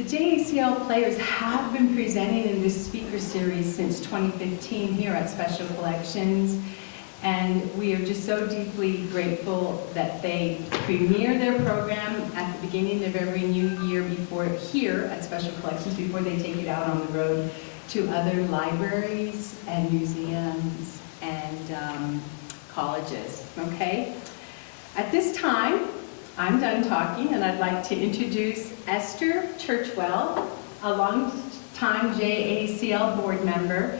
The JACL Players have been presenting in this speaker series since 2015 here at Special Collections, and we are just so deeply grateful that they premiere their program at the beginning of every new year before here at Special Collections, before they take it out on the road to other libraries and museums and colleges, okay? At this time, I'm done talking, and I'd like to introduce Esther Churchwell, a longtime JACL board member.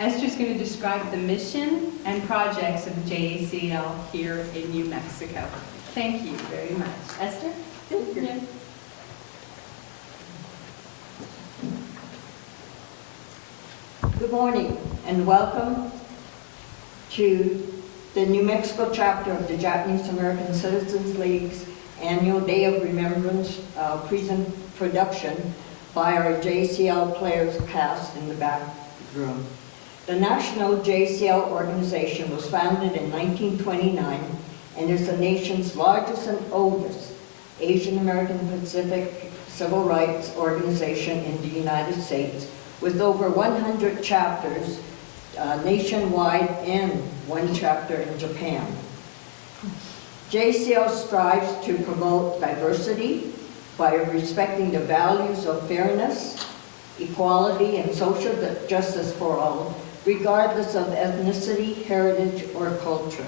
Esther's going to describe the mission and projects of JACL here in New Mexico. Thank you very much. Esther? Thank you. Good morning and welcome to the New Mexico chapter of the Japanese American Citizens League's annual Day of Remembrance production by our JACL Players cast in the back room. The National JACL organization was founded in 1929 and is the nation's largest and oldest Asian American Pacific civil rights organization in the United States, with over 100 chapters nationwide and one chapter in Japan. JACL strives to promote diversity by respecting the values of fairness, equality, and social justice for all, regardless of ethnicity, heritage, or culture.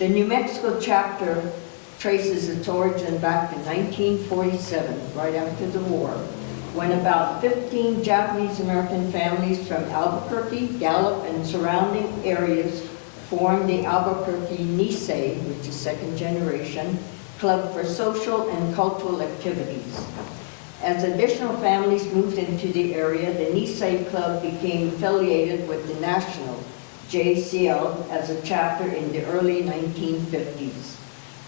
The New Mexico chapter traces its origin back to 1947, right after the war, when about 15 Japanese American families from Albuquerque, Gallup, and surrounding areas formed the Albuquerque Nisei, which is second generation, club for social and cultural activities. As additional families moved into the area, the Nisei Club became affiliated with the national JACL as a chapter in the early 1950s.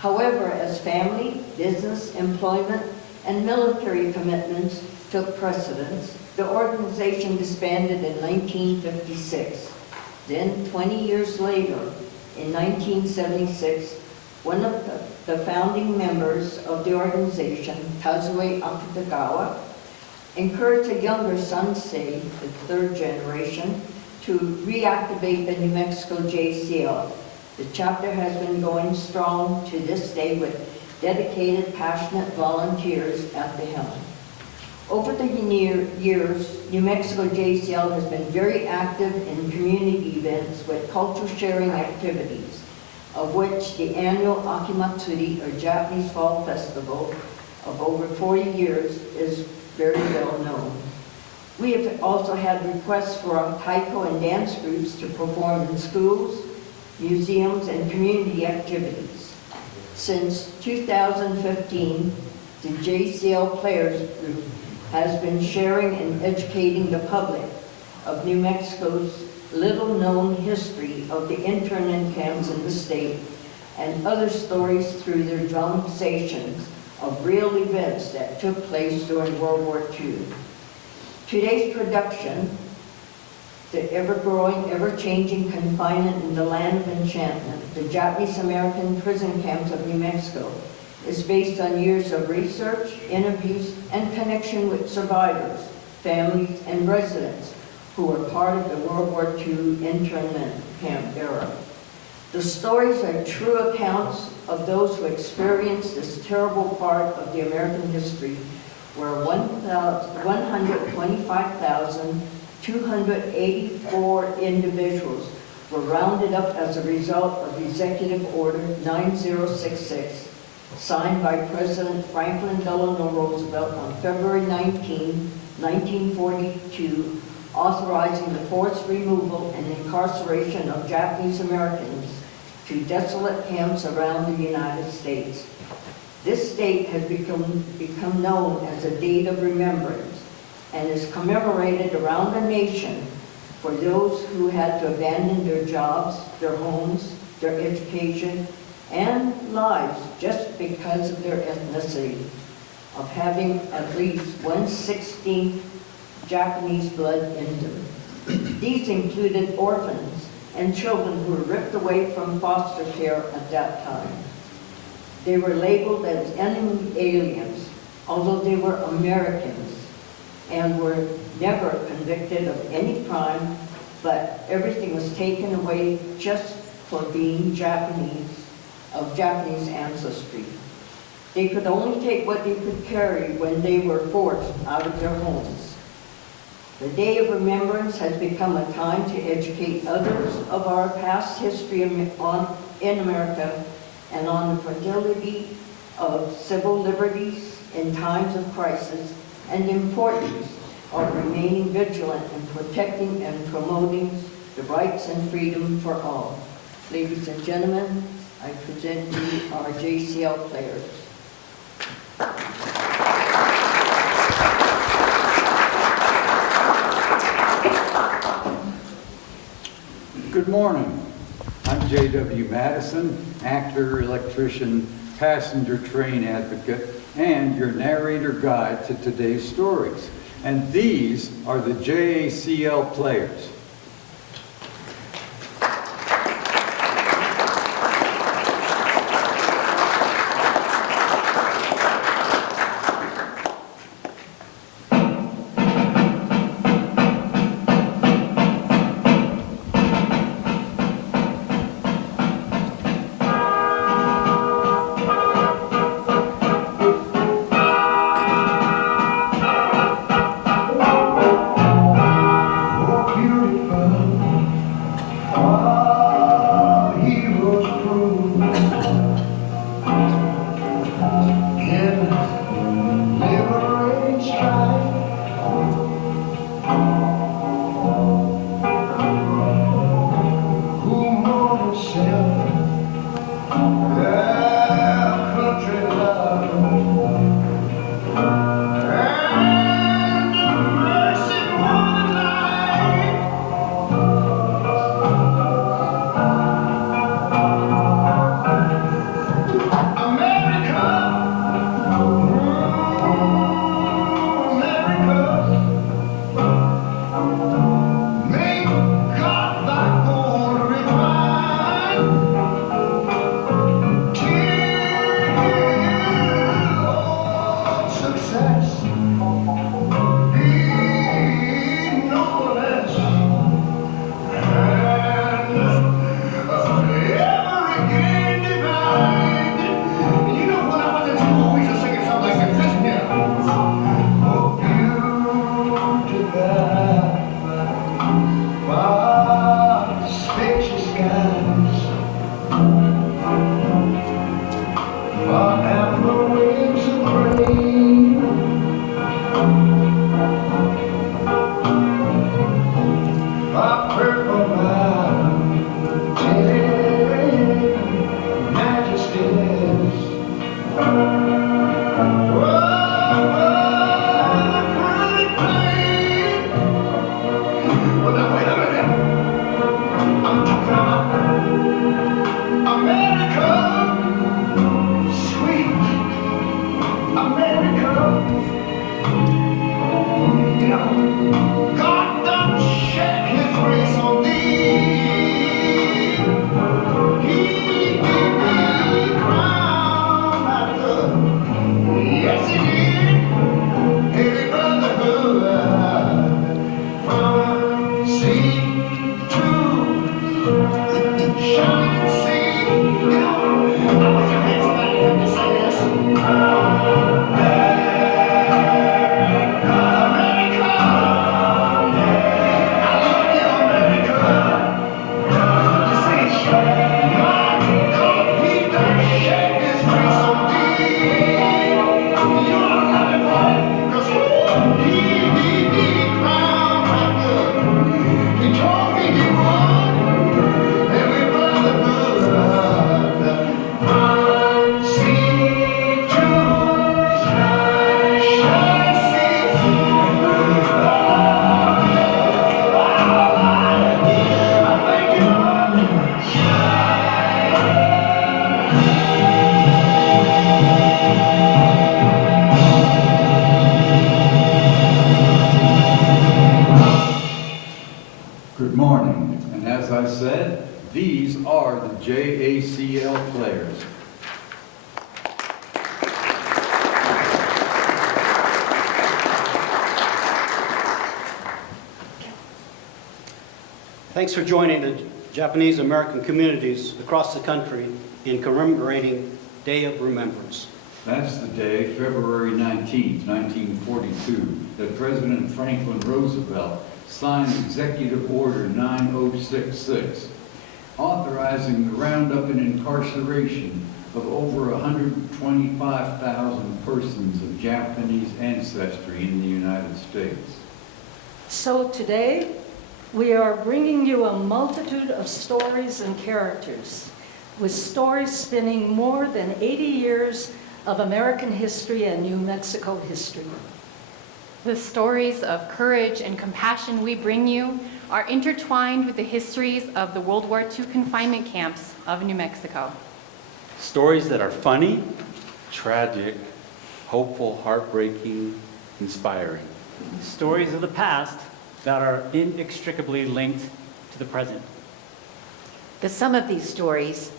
However, as family, business, employment, and military commitments took precedence, the organization disbanded in 1956. Then, 20 years later, in 1976, one of the founding members of the organization, Kazue Akutagawa, encouraged a younger Sansei, the third generation, to reactivate the New Mexico JACL. The chapter has been going strong to this day with dedicated, passionate volunteers at the helm. Over the years, New Mexico JACL has been very active in community events with culture sharing activities, of which the annual Akimatsuri, or Japanese Fall Festival, of over 40 years is very well known. We have also had requests for our taiko and dance groups to perform in schools, museums, and community activities. Since 2015, the JACL Players group has been sharing and educating the public of New Mexico's little-known history of the internment camps in the state and other stories through their dramatizations of real events that took place during World War II. Today's production, the ever-growing, ever-changing confinement in the land of enchantment, the Japanese American prison camps of New Mexico, is based on years of research, interviews, and connection with survivors, families, and residents who were part of the World War II internment camp era. The stories are true accounts of those who experienced this terrible part of the American history, where 125,284 individuals were rounded up as a result of Executive Order 9066, signed by President Franklin Delano Roosevelt on February 19, 1942, authorizing the forced removal and incarceration of Japanese Americans to desolate camps around the United States. This date has become known as a date of remembrance and is commemorated around the nation for those who had to abandon their jobs, their homes, their education, and lives just because of their ethnicity, of having at least 1/16 Japanese blood in them. These included orphans and children who were ripped away from foster care at that time. They were labeled as enemy aliens, although they were Americans and were never convicted of any crime, but everything was taken away just for being Japanese, of Japanese ancestry. They could only take what they could carry when they were forced out of their homes. The Day of Remembrance has become a time to educate others of our past history in America and on the fragility of civil liberties in times of crisis and the importance of remaining vigilant in protecting and promoting the rights and freedom for all. Ladies and gentlemen, I present to you our JCL Players. Good morning. I'm J.W. Madison, actor, electrician, passenger train advocate, and your narrator guide to today's stories. And these are the JACL Players. Good morning, and as I said, these are the JACL Players. Thanks for joining the Japanese American communities across the country in commemorating Day of Remembrance. That's the day, February 19th, 1942, that President Franklin Roosevelt signed Executive Order 9066, authorizing the roundup and incarceration of over 125,000 persons of Japanese ancestry in the United States. So today, we are bringing you a multitude of stories and characters, with stories spanning more than 80 years of American history and New Mexico history. The stories of courage and compassion we bring you are intertwined with the histories of the World War II confinement camps of New Mexico. Stories that are funny, tragic, hopeful, heartbreaking, inspiring. Stories of the past that are inextricably linked to the present. The sum of these stories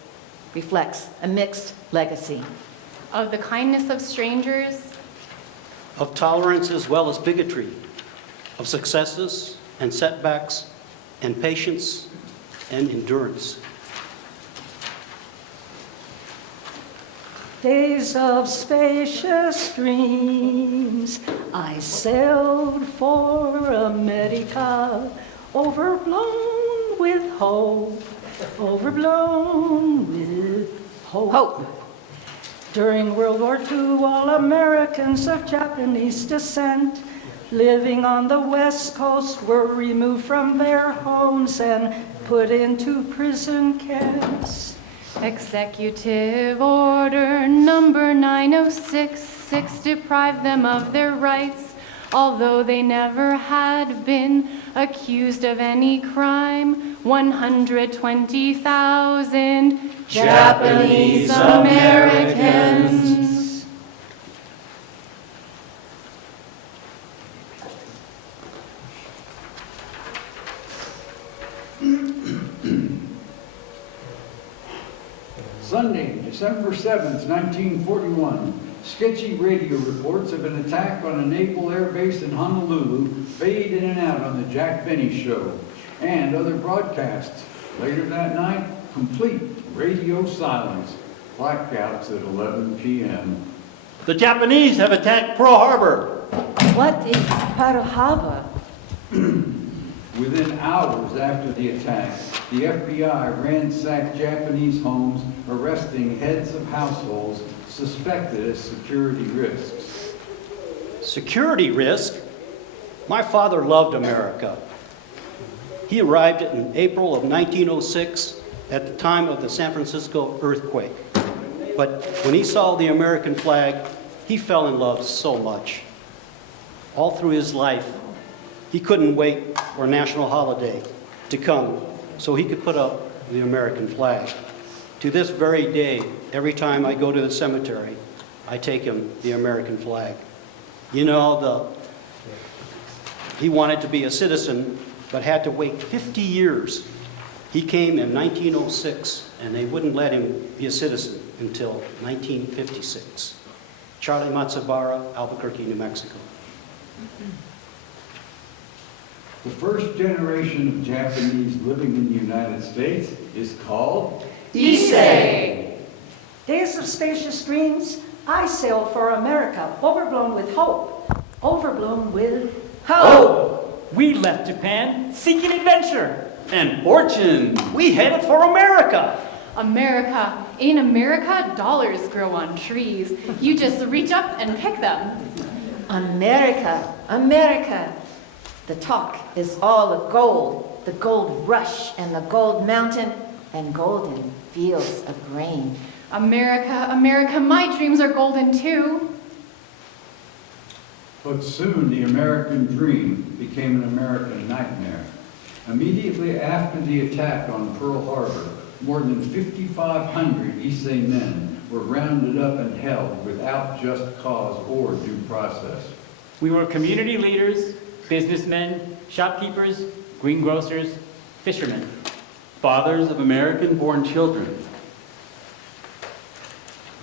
reflects a mixed legacy. Of the kindness of strangers, Of tolerance as well as bigotry, of successes and setbacks, and patience and endurance. Days of spacious dreams, I sailed for America, overblown with hope, overblown with hope. During World War II, all Americans of Japanese descent living on the West Coast were removed from their homes and put into prison camps. Executive Order number 9066 deprived them of their rights, although they never had been accused of any crime. 120,000 Japanese Americans. Sunday, December 7th, 1941, sketchy radio reports of an attack on a naval air base in Honolulu fade in and out on the Jack Benny Show and other broadcasts. Later that night, complete radio silence, blackouts at 11 p.m. The Japanese have attacked Pearl Harbor. What is Pearl Harbor? Within hours after the attack, the FBI ransacked Japanese homes, arresting heads of households suspected as security risks. Security risk? My father loved America. He arrived in April of 1906 at the time of the San Francisco earthquake. But when he saw the American flag, he fell in love so much. All through his life, he couldn't wait for a national holiday to come so he could put up the American flag. To this very day, every time I go to the cemetery, I take him the American flag. You know, he wanted to be a citizen, but had to wait 50 years. He came in 1906, and they wouldn't let him be a citizen until 1956. Charlie Matsubara, Albuquerque, New Mexico. The first generation of Japanese living in the United States is called Issei. Days of spacious dreams, I sail for America, overblown with hope, overblown with Hope! We left Japan seeking adventure. And fortune. We headed for America. America. In America, dollars grow on trees. You just reach up and pick them. America, America. The talk is all of gold, the gold rush and the gold mountain and golden fields of grain. America, America, my dreams are golden too. But soon the American dream became an American nightmare. Immediately after the attack on Pearl Harbor, more than 5,500 Issei men were rounded up and held without just cause or due process. We were community leaders, businessmen, shopkeepers, greengrocers, fishermen. Fathers of American-born children.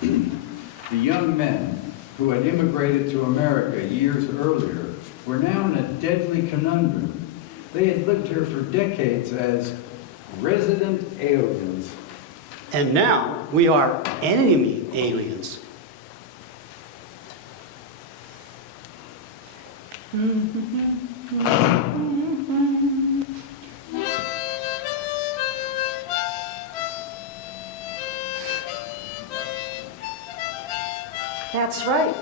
The young men who had immigrated to America years earlier were now in a deadly conundrum. They had lived here for decades as resident aliens. And now we are enemy aliens. That's right.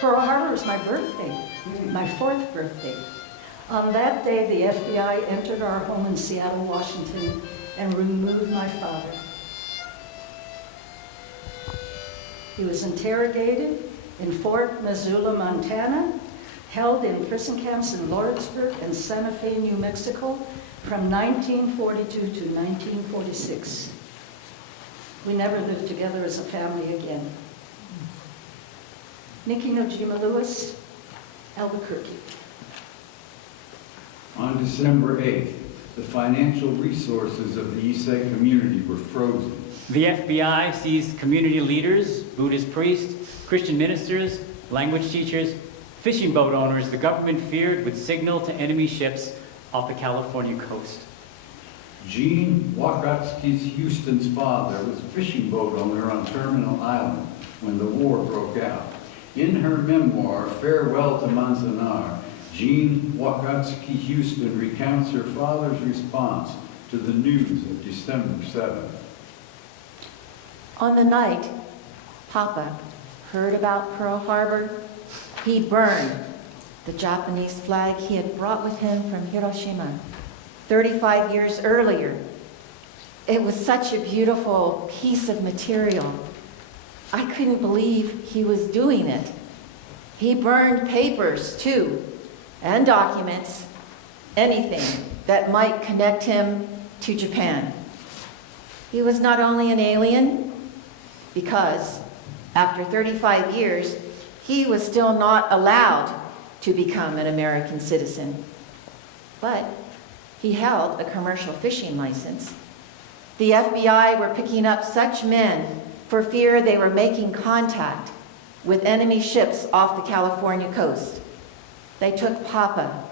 Pearl Harbor is my birthday, my 4th birthday. On that day, the FBI entered our home in Seattle, Washington, and removed my father. He was interrogated in Fort Missoula, Montana, held in prison camps in Lawrenceburg and Santa Fe, New Mexico, from 1942 to 1946. We never lived together as a family again. Nikki Nojima Lewis, Albuquerque. On December 8th, the financial resources of the Eastside community were frozen. The FBI seized community leaders, Buddhist priests, Christian ministers, language teachers, fishing boat owners the government feared would signal to enemy ships off the California coast. Jean Wakatsky Houston's father was a fishing boat owner on Terminal Island when the war broke out. In her memoir, Farewell to Manzanar, Jean Wakatsky Houston recounts her father's response to the news of December 7th. On the night Papa heard about Pearl Harbor, he burned the Japanese flag he had brought with him from Hiroshima 35 years earlier. It was such a beautiful piece of material. I couldn't believe he was doing it. He burned papers too, and documents, anything that might connect him to Japan. He was not only an alien, because after 35 years, he was still not allowed to become an American citizen, but he held a commercial fishing license. The FBI were picking up such men for fear they were making contact with enemy ships off the California coast. They took Papa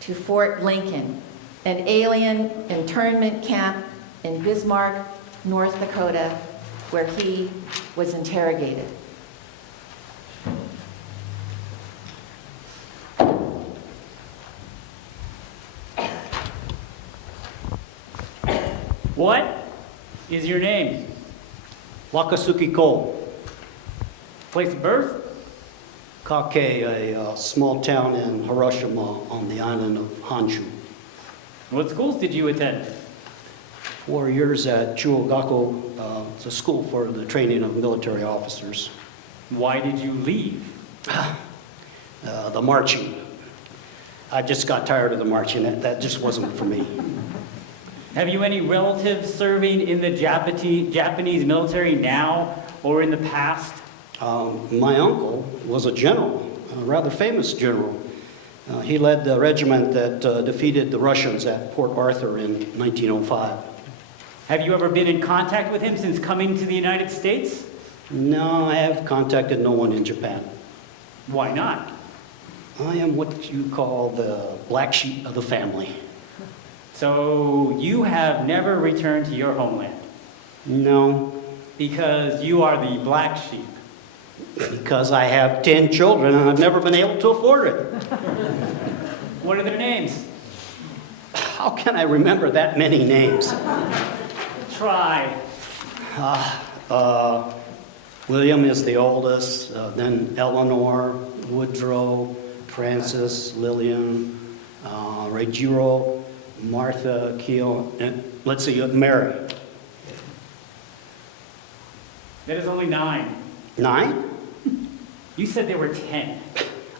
to Fort Lincoln, an alien internment camp in Bismarck, North Dakota, where he was interrogated. What is your name? Wakasuki Ko, Place of birth? Kake, a small town in Hiroshima on the island of Honshu. What schools did you attend? 4 years at Chuogako, it's a school for the training of military officers. Why did you leave? The marching. I just got tired of the marching. That just wasn't for me. Have you any relatives serving in the Japanese military now or in the past? My uncle was a general, a rather famous general. He led the regiment that defeated the Russians at Port Arthur in 1905. Have you ever been in contact with him since coming to the United States? No, I have contacted no one in Japan. Why not? I am what you call the black sheep of the family. So you have never returned to your homeland No, because you are the black sheep. because I have 10 children and I've never been able to afford it. What are their names? How can I remember that many names? Try. William is the oldest, then Eleanor, Woodrow, Francis, Lillian, Reijiro, Martha, Keel, and let's see, Mary. That is only 9. 9? You said there were 10.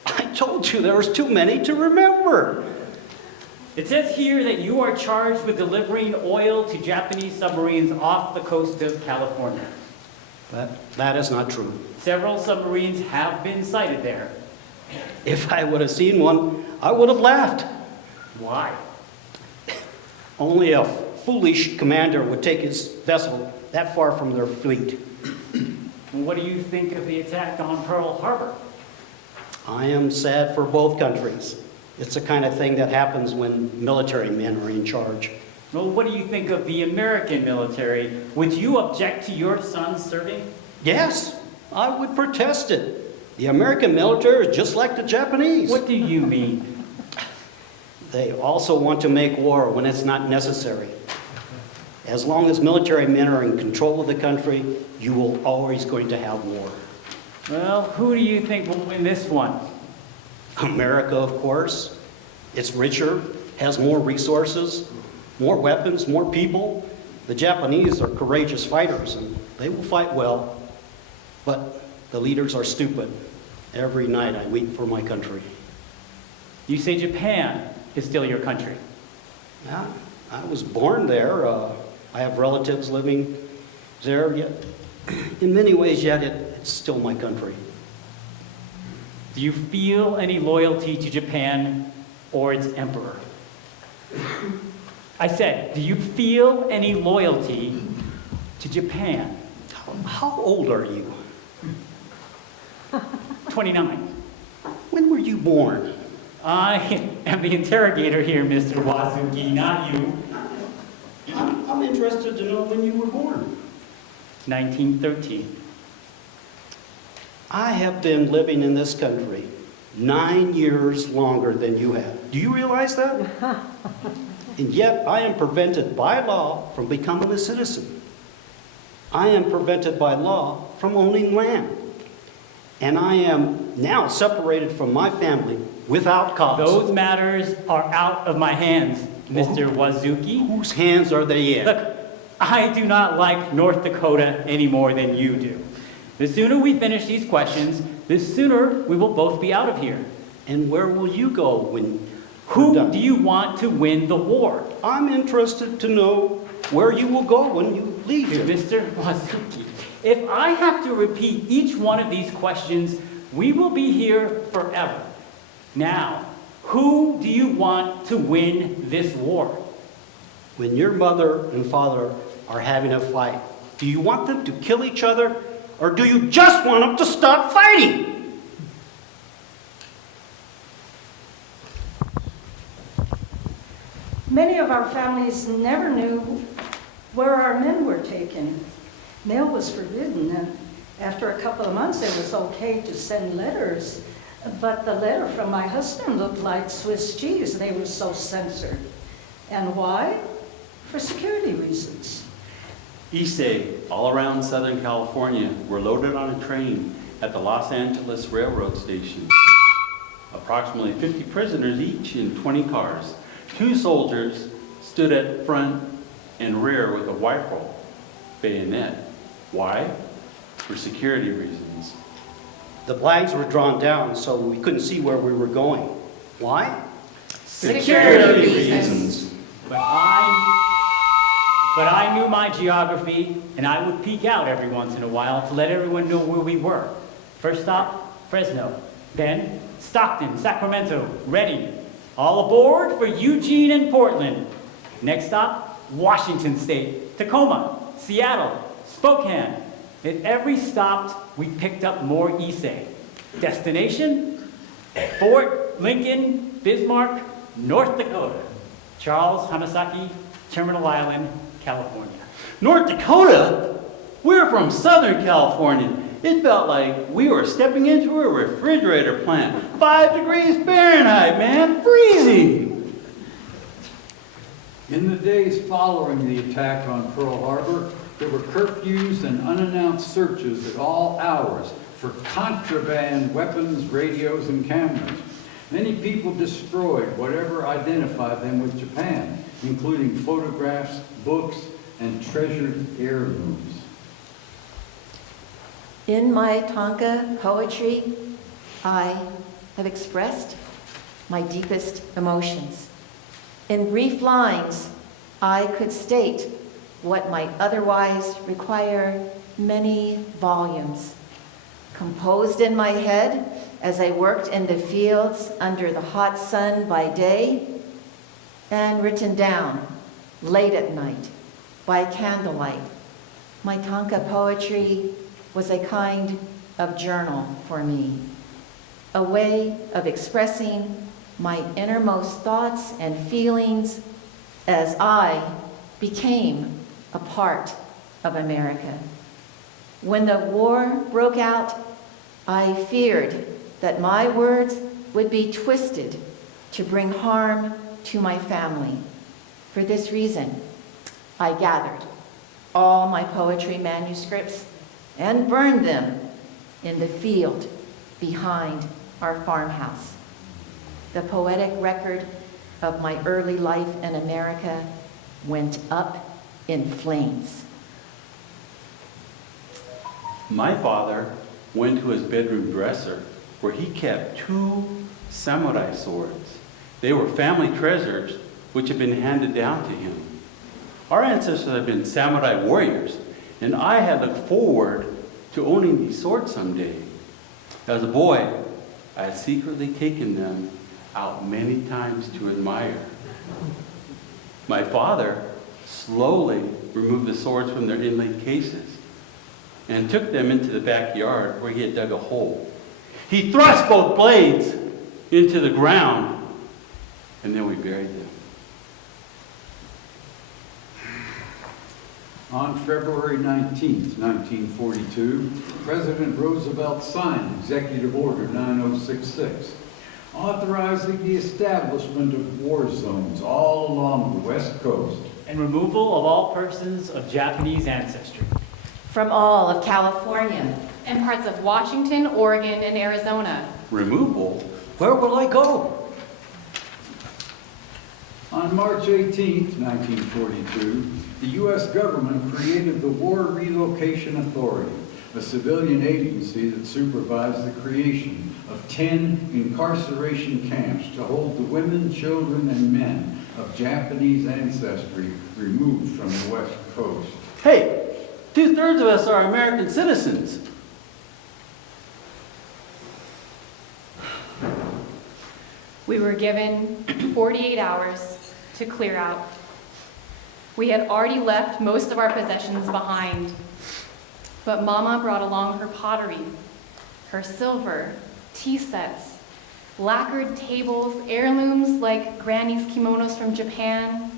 I told you there was too many to remember. It says here that you are charged with delivering oil to Japanese submarines off the coast of California. That is not true. Several submarines have been sighted there. If I would have seen one, I would have laughed. Why? Only a foolish commander would take his vessel that far from their fleet. What do you think of the attack on Pearl Harbor? I am sad for both countries. It's the kind of thing that happens when military men are in charge. Well, what do you think of the American military? Would you object to your son serving? Yes, I would protest it. The American military is just like the Japanese. What do you mean? They also want to make war when it's not necessary. As long as military men are in control of the country, you will always going to have war. Well, who do you think will win this one? America, of course. It's richer, has more resources, more weapons, more people. The Japanese are courageous fighters, and they will fight well. But the leaders are stupid. Every night I weep for my country. You say Japan is still your country. Yeah, I was born there. I have relatives living there. Yet, in many ways, yet it's still my country. Do you feel any loyalty to Japan or its emperor? I said, do you feel any loyalty to Japan? How old are you? 29. When were you born? I am the interrogator here, Mr. Wazuki, not you. I'm interested to know when you were born. 1913. I have been living in this country 9 years longer than you have. Do you realize that? And yet I am prevented by law from becoming a citizen. I am prevented by law from owning land. And I am now separated from my family without cause. Those matters are out of my hands, Mr. Wazuki. Whose hands are they in? Look, I do not like North Dakota any more than you do. The sooner we finish these questions, the sooner we will both be out of here. And where will you go when Who do you want to win the war? I'm interested to know where you will go when you leave To here. Mr. Wazuki, if I have to repeat each one of these questions, we will be here forever. Now, who do you want to win this war? When your mother and father are having a fight, do you want them to kill each other, or do you just want them to stop fighting? Many of our families never knew where our men were taken. Mail was forbidden, and after a couple of months it was okay to send letters. But the letter from my husband looked like Swiss cheese. They were so censored. And why? For security reasons. Issei, all around Southern California, were loaded on a train at the Los Angeles Railroad Station. Approximately 50 prisoners each in 20 cars. 2 soldiers stood at front and rear with a rifle bayonet. Why? For security reasons. The flags were drawn down so we couldn't see where we were going. Why? Security reasons. But I knew my geography, and I would peek out every once in a while to let everyone know where we were. First stop, Fresno. Then Stockton, Sacramento, Redding. All aboard for Eugene and Portland. Next stop, Washington State, Tacoma, Seattle, Spokane. At every stop, we picked up more Issei. Destination, Fort Lincoln, Bismarck, North Dakota. Charles Hamasaki, Terminal Island, California. North Dakota? We're from Southern California. It felt like we were stepping into a refrigerator plant. 5 degrees Fahrenheit, man, freezing. In the days following the attack on Pearl Harbor, there were curfews and unannounced searches at all hours for contraband weapons, radios, and cameras. Many people destroyed whatever identified them with Japan, including photographs, books, and treasured heirlooms. In my Tonka poetry, I have expressed my deepest emotions. In brief lines, I could state what might otherwise require many volumes. Composed in my head as I worked in the fields under the hot sun by day, and written down late at night by candlelight. My Tonka poetry was a kind of journal for me, a way of expressing my innermost thoughts and feelings as I became a part of America. When the war broke out, I feared that my words would be twisted to bring harm to my family. For this reason, I gathered all my poetry manuscripts and burned them in the field behind our farmhouse. The poetic record of my early life in America went up in flames. My father went to his bedroom dresser where he kept 2 samurai swords. They were family treasures which had been handed down to him. Our ancestors had been samurai warriors, and I had looked forward to owning these swords someday. As a boy, I had secretly taken them out many times to admire. My father slowly removed the swords from their inlaid cases and took them into the backyard where he had dug a hole. He thrust both blades into the ground, and then we buried them. On February 19, 1942, President Roosevelt signed Executive Order 9066, authorizing the establishment of war zones all along the West Coast. And removal of all persons of Japanese ancestry. From all of California, And parts of Washington, Oregon, and Arizona. Removal? Where will I go? On March 18, 1942, the U.S. government created the War Relocation Authority, a civilian agency that supervised the creation of 10 incarceration camps to hold the women, children, and men of Japanese ancestry removed from the West Coast. Hey, 2/3 of us are American citizens. We were given 48 hours to clear out. We had already left most of our possessions behind, but Mama brought along her pottery, her silver, tea sets, lacquered tables, heirlooms like Granny's kimonos from Japan,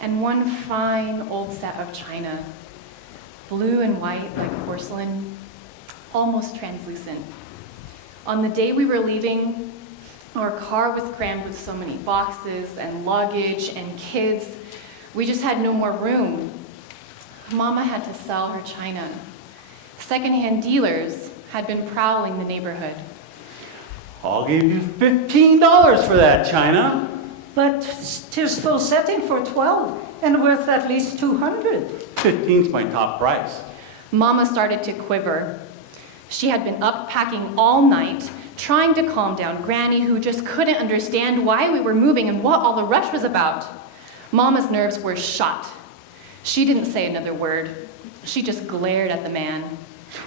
and one fine old set of china, blue and white like porcelain, almost translucent. On the day we were leaving, our car was crammed with so many boxes and luggage and kids. We just had no more room. Mama had to sell her china. Secondhand dealers had been prowling the neighborhood. I'll give you $15 for that, China. But 'tis full setting for 12 and worth at least 200. 15's my top price. Mama started to quiver. She had been up packing all night, trying to calm down Granny, who just couldn't understand why we were moving and what all the rush was about. Mama's nerves were shot. She didn't say another word. She just glared at the man.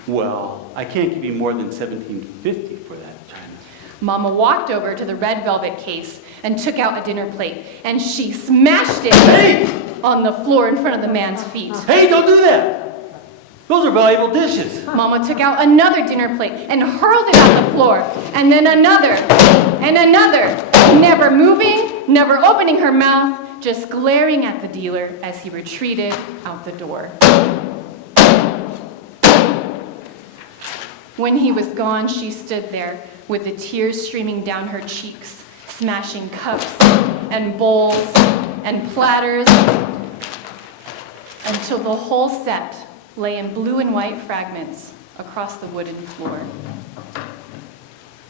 Well, I can't give you more than $17.50 for that, China. Mama walked over to the red velvet case and took out a dinner plate, and she smashed it on the floor in front of the man's feet. Hey, don't do that! Those are valuable dishes. Mama took out another dinner plate and hurled it on the floor, and then another, and another, never moving, never opening her mouth, just glaring at the dealer as he retreated out the door. When he was gone, she stood there with the tears streaming down her cheeks, smashing cups and bowls and platters until the whole set lay in blue and white fragments across the wooden floor.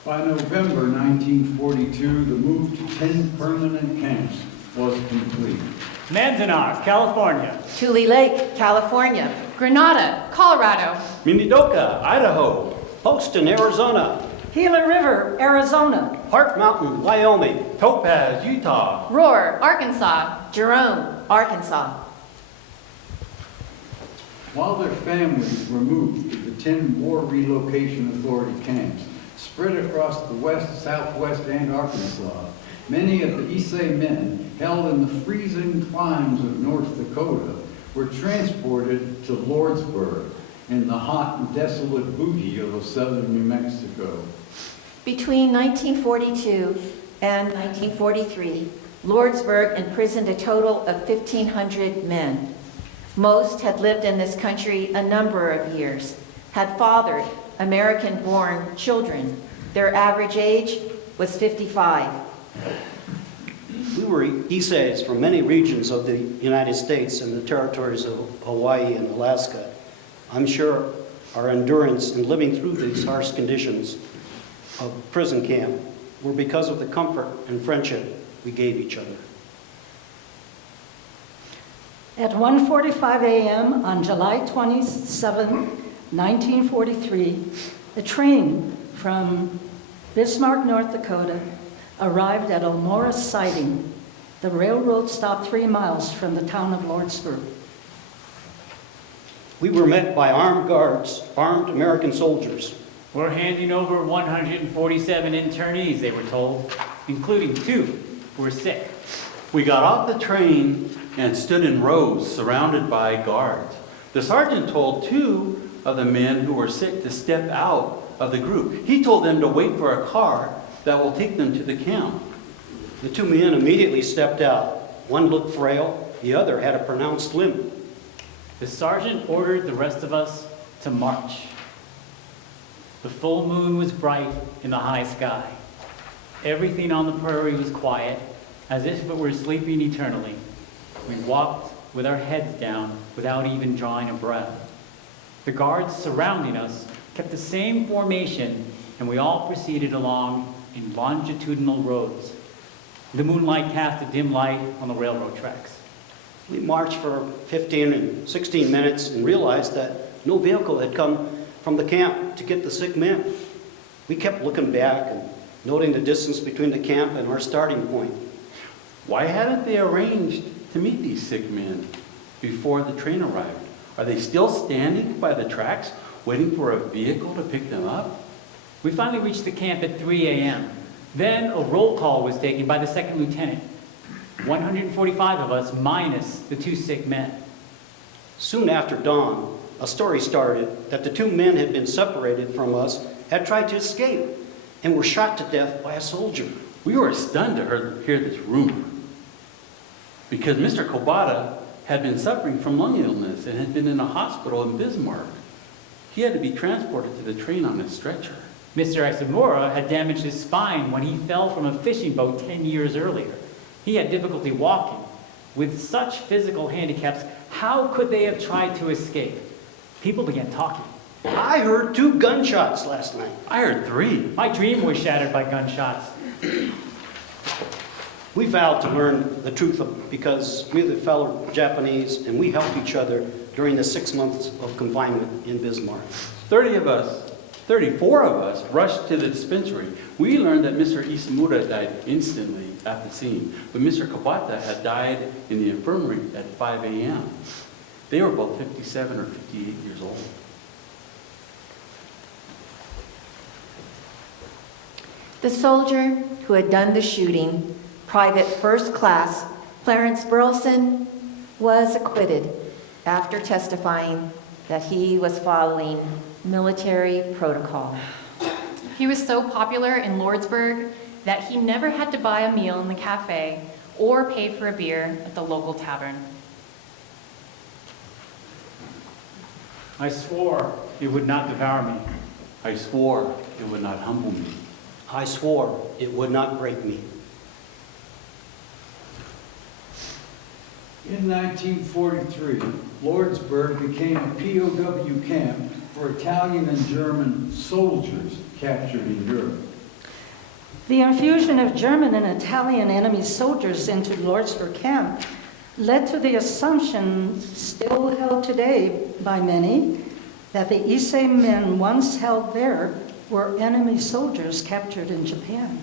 By November 1942, the move to 10 permanent camps was complete. Manzanar, California. Tule Lake, California. Grenada, Colorado. Minidoka, Idaho. Poston, Arizona. Gila River, Arizona. Hart Mountain, Wyoming. Topaz, Utah. Roar, Arkansas. Jerome, Arkansas. While their families were moved to the 10 War Relocation Authority camps spread across the west, southwest, and Arkansas, many of the Issei men held in the freezing climes of North Dakota were transported to Lordsburg in the hot and desolate booty of southern New Mexico. Between 1942 and 1943, Lordsburg imprisoned a total of 1,500 men. Most had lived in this country a number of years, had fathered American-born children. Their average age was 55. We were Isays from many regions of the United States and the territories of Hawaii and Alaska. I'm sure our endurance in living through these harsh conditions of prison camp were because of the comfort and friendship we gave each other. At 1:45 a.m. on July 27, 1943, a train from Bismarck, North Dakota, arrived at Elmora Siding. The railroad stopped 3 miles from the town of Lordsburg. We were met by armed guards, armed American soldiers. We're handing over 147 internees, they were told, including 2 who were sick. We got off the train and stood in rows surrounded by guards. The sergeant told 2 of the men who were sick to step out of the group. He told them to wait for a car that will take them to the camp. The 2 men immediately stepped out. One looked frail, the other had a pronounced limp. The sergeant ordered the rest of us to march. The full moon was bright in the high sky. Everything on the prairie was quiet, as if it were sleeping eternally. We walked with our heads down without even drawing a breath. The guards surrounding us kept the same formation, and we all proceeded along in longitudinal rows. The moonlight cast a dim light on the railroad tracks. We marched for 15 and 16 minutes and realized that no vehicle had come from the camp to get the sick men. We kept looking back and noting the distance between the camp and our starting point. Why hadn't they arranged to meet these sick men before the train arrived? Are they still standing by the tracks waiting for a vehicle to pick them up? We finally reached the camp at 3 a.m. Then a roll call was taken by the second lieutenant. 145 of us minus the 2 sick men. Soon after dawn, a story started that the 2 men had been separated from us, had tried to escape, and were shot to death by a soldier. We were stunned to hear this rumor because Mr. Kobata had been suffering from lung illness and had been in a hospital in Bismarck. He had to be transported to the train on a stretcher. Mr. Isamura had damaged his spine when he fell from a fishing boat 10 years earlier. He had difficulty walking. With such physical handicaps, how could they have tried to escape? People began talking. I heard 2 gunshots last night. I heard 3. My dream was shattered by gunshots. We vowed to learn the truth because we're the fellow Japanese and we helped each other during the 6 months of confinement in Bismarck. 34 of us rushed to the dispensary. We learned that Mr. Isamura died instantly at the scene, but Mr. Kobata had died in the infirmary at 5 a.m. They were both 57 or 58 years old. The soldier who had done the shooting, Private First Class Clarence Burleson, was acquitted after testifying that he was following military protocol. He was so popular in Lordsburg that he never had to buy a meal in the cafe or pay for a beer at the local tavern. I swore it would not devour me. I swore it would not humble me. I swore it would not break me. In 1943, Lordsburg became a POW camp for Italian and German soldiers captured in Europe. The infusion of German and Italian enemy soldiers into Lordsburg camp led to the assumption, still held today by many, that the Issei men once held there were enemy soldiers captured in Japan.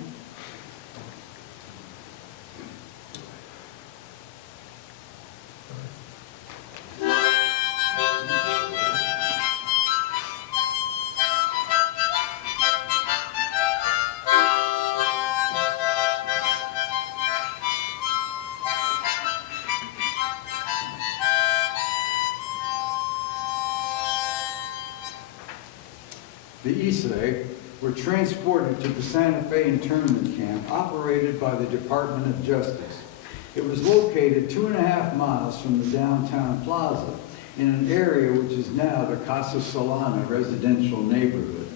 The Issei were transported to the Santa Fe internment camp operated by the Department of Justice. It was located 2.5 miles from the downtown plaza in an area which is now the Casa Solana residential neighborhood.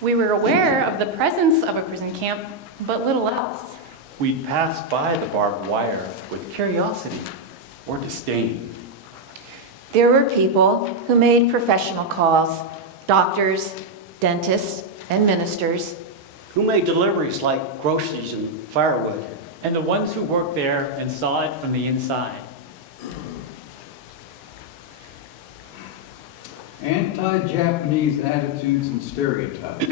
We were aware of the presence of a prison camp, but little else. We passed by the barbed wire with curiosity or disdain. There were people who made professional calls, doctors, dentists, and ministers. Who made deliveries like groceries and firewood? And the ones who worked there and saw it from the inside. Anti-Japanese attitudes and stereotypes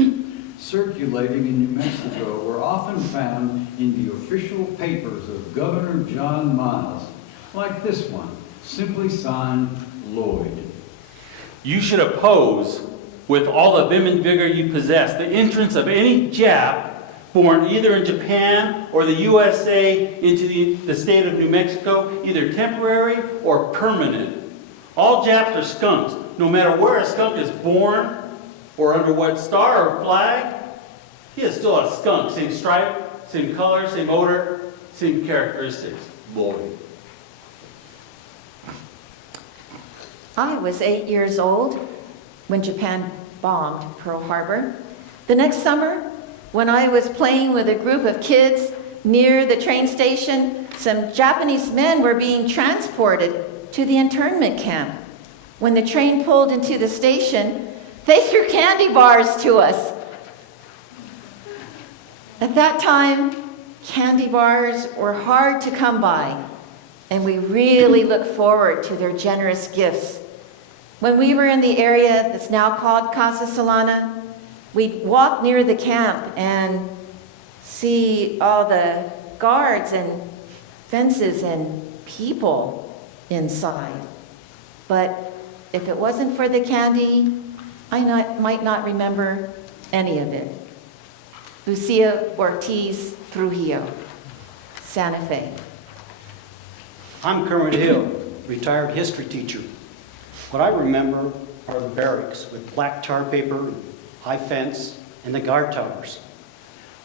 circulating in New Mexico were often found in the official papers of Governor John Miles, like this one, simply signed Lloyd. You should oppose, with all the vim and vigor you possess, the entrance of any Jap born either in Japan or the USA into the state of New Mexico, either temporary or permanent. All Japs are skunks, no matter where a skunk is born or under what star or flag. He is still a skunk, same stripe, same color, same odor, same characteristics. Lloyd. I was 8 years old when Japan bombed Pearl Harbor. The next summer, when I was playing with a group of kids near the train station, some Japanese men were being transported to the internment camp. When the train pulled into the station, they threw candy bars to us. At that time, candy bars were hard to come by, and we really looked forward to their generous gifts. When we were in the area that's now called Casa Solana, we'd walk near the camp and see all the guards and fences and people inside. But if it wasn't for the candy, might not remember any of it. Lucia Ortiz Trujillo, Santa Fe. I'm Kermit Hill, retired history teacher. What I remember are the barracks with black tar paper, high fence, and the guard towers.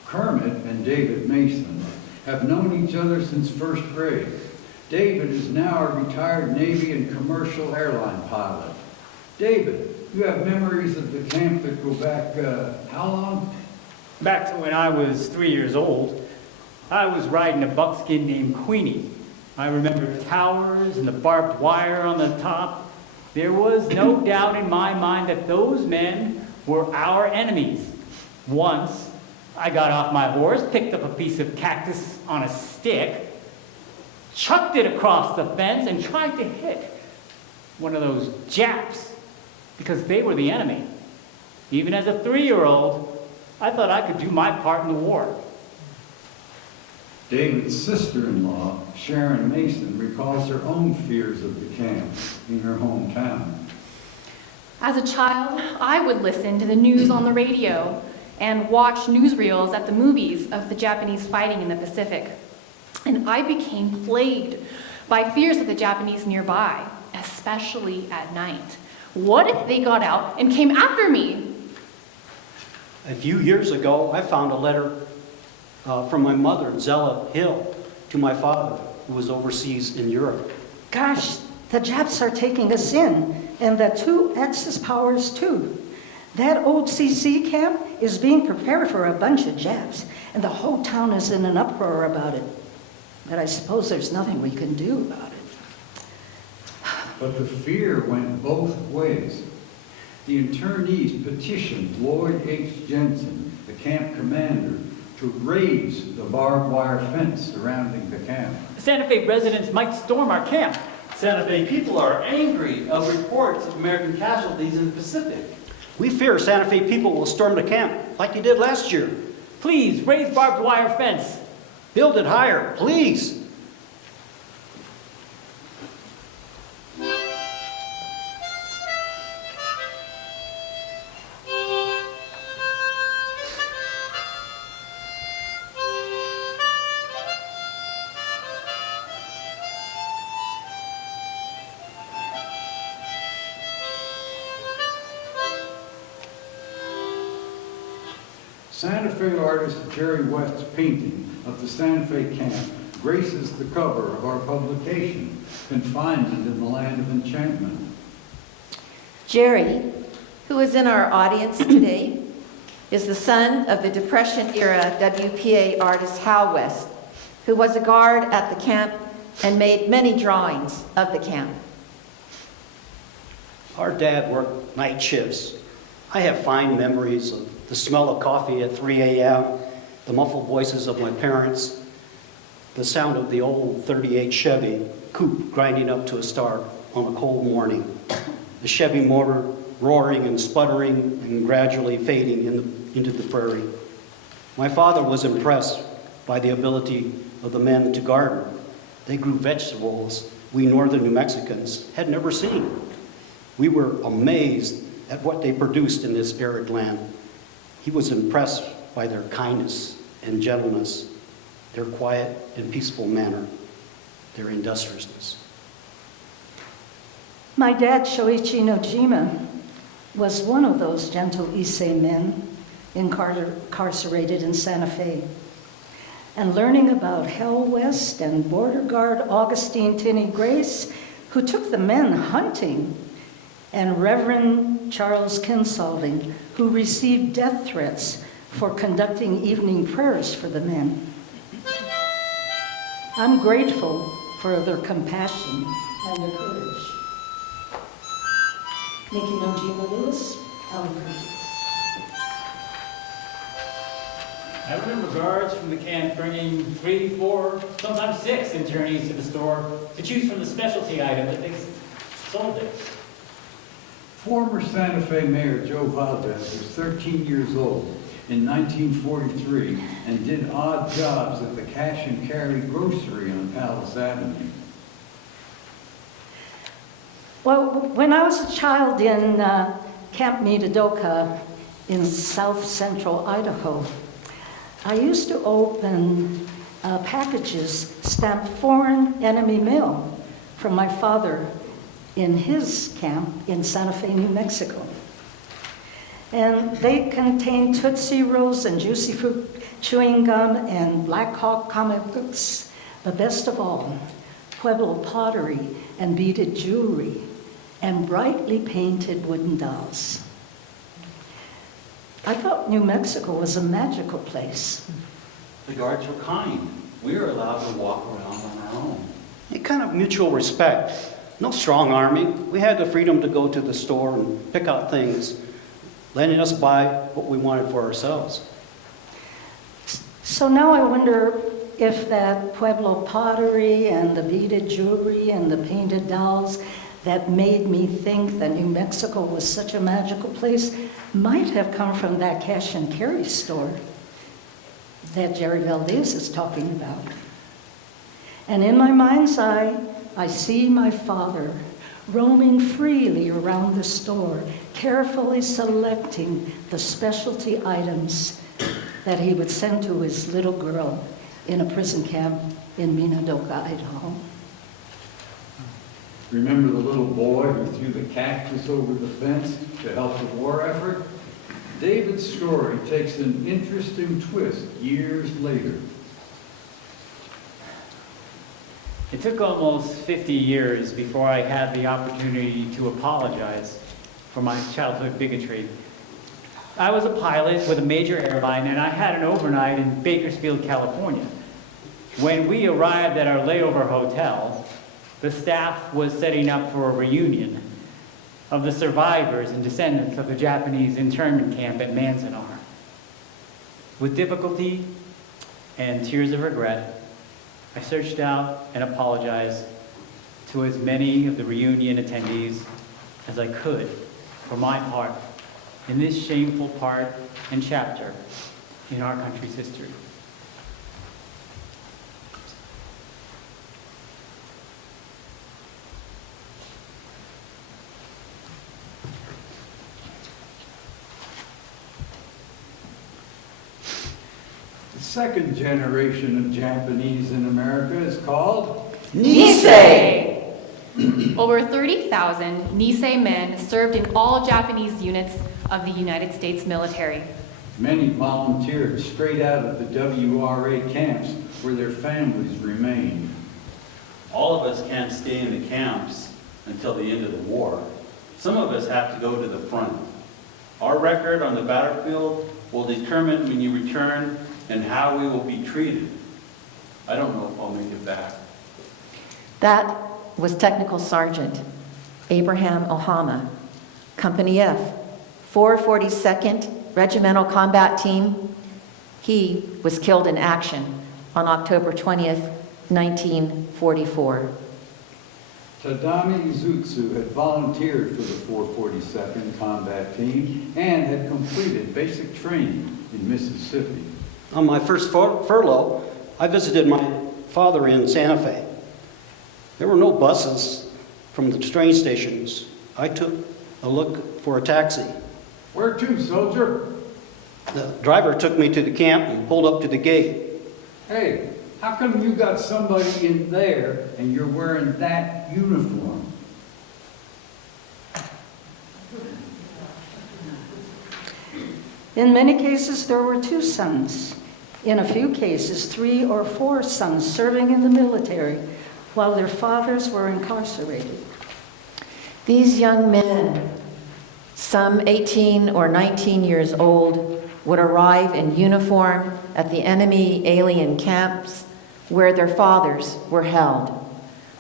Kermit and David Mason have known each other since first grade. David is now a retired Navy and commercial airline pilot. David, you have memories of the camp that go back, how long? Back to when I was 3 years old, I was riding a buckskin named Queenie. I remember the towers and the barbed wire on the top. There was no doubt in my mind that those men were our enemies. Once, I got off my horse, picked up a piece of cactus on a stick, chucked it across the fence, and tried to hit one of those Japs because they were the enemy. Even as a 3-year-old, I thought I could do my part in the war. David's sister-in-law, Sharon Mason, recalls her own fears of the camp in her hometown. As a child, I would listen to the news on the radio and watch newsreels at the movies of the Japanese fighting in the Pacific. And I became plagued by fears of the Japanese nearby, especially at night. What if they got out and came after me? A few years ago, I found a letter from my mother, Zella Hill, to my father, who was overseas in Europe. Gosh, the Japs are taking us in, and the two Axis powers too. That old CC camp is being prepared for a bunch of Japs, and the whole town is in an uproar about it. But I suppose there's nothing we can do about it. But the fear went both ways. The internees petitioned Lloyd H. Jensen, the camp commander, to raise the barbed wire fence surrounding the camp. Santa Fe residents might storm our camp. Santa Fe people are angry of reports of American casualties in the Pacific. We fear Santa Fe people will storm the camp like they did last year. Please, raise barbed wire fence. Build it higher, please. Santa Fe artist Jerry West's painting of the Santa Fe camp graces the cover of our publication, Confinement in the Land of Enchantment. Jerry, who is in our audience today, is the son of the Depression-era WPA artist Hal West, who was a guard at the camp and made many drawings of the camp. Our dad worked night shifts. I have fine memories of the smell of coffee at 3 a.m., the muffled voices of my parents, the sound of the old 38 Chevy coupe grinding up to a start on a cold morning, the Chevy motor roaring and sputtering and gradually fading into the prairie. My father was impressed by the ability of the men to garden. They grew vegetables we northern New Mexicans had never seen. We were amazed at what they produced in this arid land. He was impressed by their kindness and gentleness, their quiet and peaceful manner, their industriousness. My dad, Shoichi Nojima, was one of those gentle Issei men incarcerated in Santa Fe. And learning about Hal West and border guard Augustine Tinney Grace, who took the men hunting, and Reverend Charles Kinsolving, who received death threats for conducting evening prayers for the men. I'm grateful for their compassion and their courage. Nikki Nojima Lewis, Albuquerque. I remember guards from the camp bringing 3, 4, sometimes 6 internees to the store to choose from the specialty item that they sold there. Former Santa Fe Mayor Joe Valdez was 13 years old in 1943 and did odd jobs at the cash and carry grocery on Palace Avenue. Well, when I was a child in Camp Mitadoka in south central Idaho, I used to open packages stamped foreign enemy mail from my father in his camp in Santa Fe, New Mexico. And they contained Tootsie Rolls and Juicy Fruit chewing gum and Black Hawk comic books, but best of all, Pueblo pottery and beaded jewelry and brightly painted wooden dolls. I thought New Mexico was a magical place. The guards were kind. We were allowed to walk around on our own. A kind of mutual respect. No strong arming. We had the freedom to go to the store and pick out things, letting us buy what we wanted for ourselves. So now I wonder if that Pueblo pottery and the beaded jewelry and the painted dolls that made me think that New Mexico was such a magical place might have come from that cash and carry store that Jerry Valdez is talking about. And in my mind's eye, I see my father roaming freely around the store, carefully selecting the specialty items that he would send to his little girl in a prison camp in Mitadoka, Idaho. Remember the little boy who threw the cactus over the fence to help the war effort? David's story takes an interesting twist years later. It took almost 50 years before I had the opportunity to apologize for my childhood bigotry. I was a pilot with a major airline, and I had an overnight in Bakersfield, California. When we arrived at our layover hotel, the staff was setting up for a reunion of the survivors and descendants of the Japanese internment camp at Manzanar. With difficulty and tears of regret, I searched out and apologized to as many of the reunion attendees as I could for my part in this shameful part and chapter in our country's history. The second generation of Japanese in America is called Nisei! Over 30,000 Nisei men served in all Japanese units of the United States military. Many volunteered straight out of the WRA camps where their families remained. All of us can't stay in the camps until the end of the war. Some of us have to go to the front. Our record on the battlefield will determine when you return and how we will be treated. I don't know if I'll make it back. That was Technical Sergeant Abraham Ohama, Company F, 442nd Regimental Combat Team. He was killed in action on October 20th, 1944. Tadami Izutsu had volunteered for the 442nd Combat Team and had completed basic training in Mississippi. On my first furlough, I visited my father in Santa Fe. There were no buses from the train stations. I took a look for a taxi. Where to, soldier? The driver took me to the camp and pulled up to the gate. Hey, how come you got somebody in there and you're wearing that uniform? In many cases, there were 2 sons. In a few cases, 3 or 4 sons serving in the military while their fathers were incarcerated. These young men, some 18 or 19 years old, would arrive in uniform at the enemy alien camps where their fathers were held.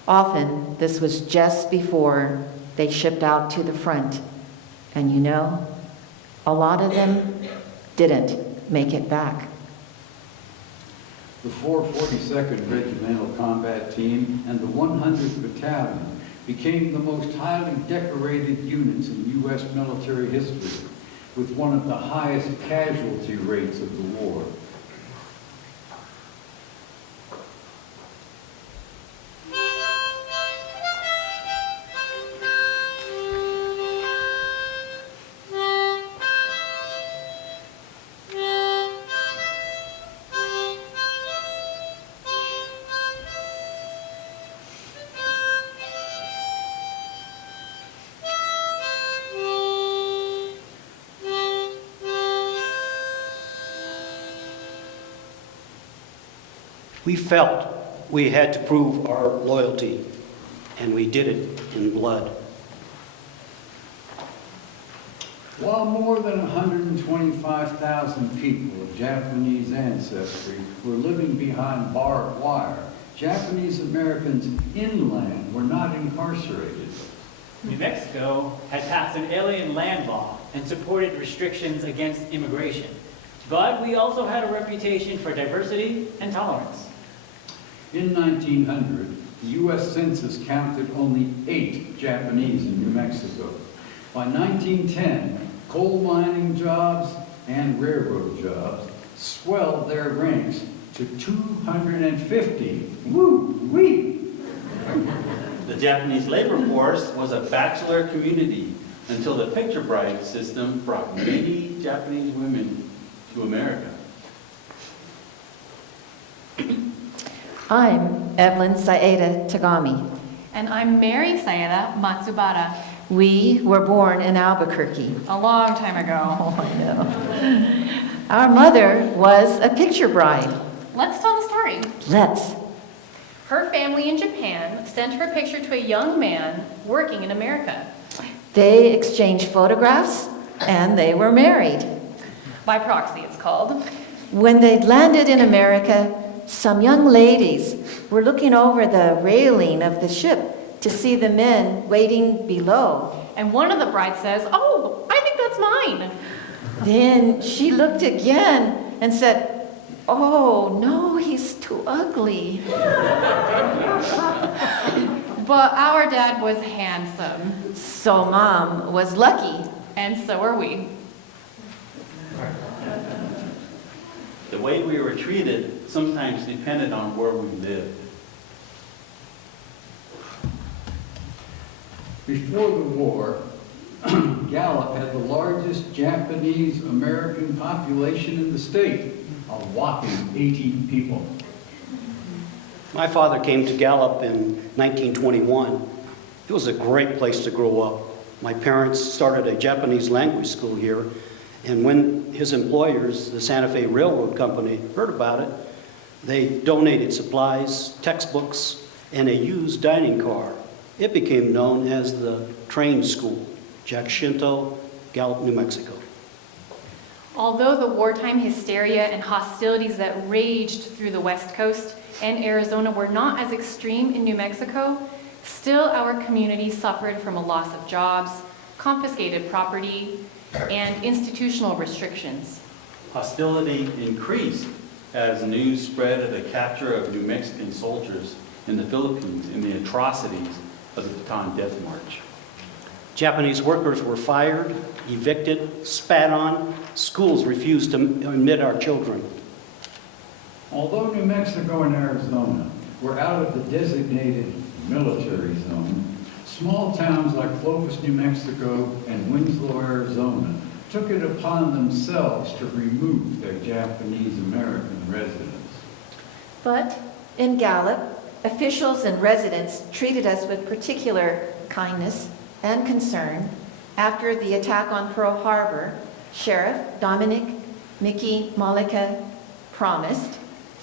Often, this was just before they shipped out to the front. And you know, a lot of them didn't make it back. The 442nd Regimental Combat Team and the 100th Battalion became the most highly decorated units in U.S. military history, with one of the highest casualty rates of the war. We felt we had to prove our loyalty, and we did it in blood. While more than 125,000 people of Japanese ancestry were living behind barbed wire, Japanese Americans inland were not incarcerated. New Mexico had passed an alien land law and supported restrictions against immigration. But we also had a reputation for diversity and tolerance. In 1900, the U.S. Census counted only 8 Japanese in New Mexico. By 1910, coal mining jobs and railroad jobs swelled their ranks to 250. Woo-wee! The Japanese labor force was a bachelor community until the picture bride system brought many Japanese women to America. I'm Evelyn Saeda Tagami. And I'm Mary Sayeda Matsubara. We were born in Albuquerque. A long time ago. Oh, I know. Our mother was a picture bride. Let's tell the story. Let's. Her family in Japan sent her picture to a young man working in America. They exchanged photographs and they were married. By proxy, it's called. When they'd landed in America, some young ladies were looking over the railing of the ship to see the men waiting below. And one of the brides says, "Oh, I think that's mine." Then she looked again and said, "Oh, no, he's too ugly." But our dad was handsome. So Mom was lucky. And so are we. The way we were treated sometimes depended on where we lived. Before the war, Gallup had the largest Japanese American population in the state, a whopping 18 people. My father came to Gallup in 1921. It was a great place to grow up. My parents started a Japanese language school here, And when his employers, the Santa Fe Railroad Company, heard about it, they donated supplies, textbooks, and a used dining car. It became known as the train school, Jacinto, Gallup, New Mexico. Although the wartime hysteria and hostilities that raged through the West Coast and Arizona were not as extreme in New Mexico, still our community suffered from a loss of jobs, confiscated property, and institutional restrictions. Hostility increased as news spread of the capture of New Mexican soldiers in the Philippines and the atrocities of the Bataan Death March. Japanese workers were fired, evicted, spat on. Schools refused to admit our children. Although New Mexico and Arizona were out of the designated military zone, small towns like Clovis, New Mexico and Winslow, Arizona took it upon themselves to remove their Japanese American residents. But in Gallup, officials and residents treated us with particular kindness and concern. After the attack on Pearl Harbor, Sheriff Dominic Mickey Malika promised,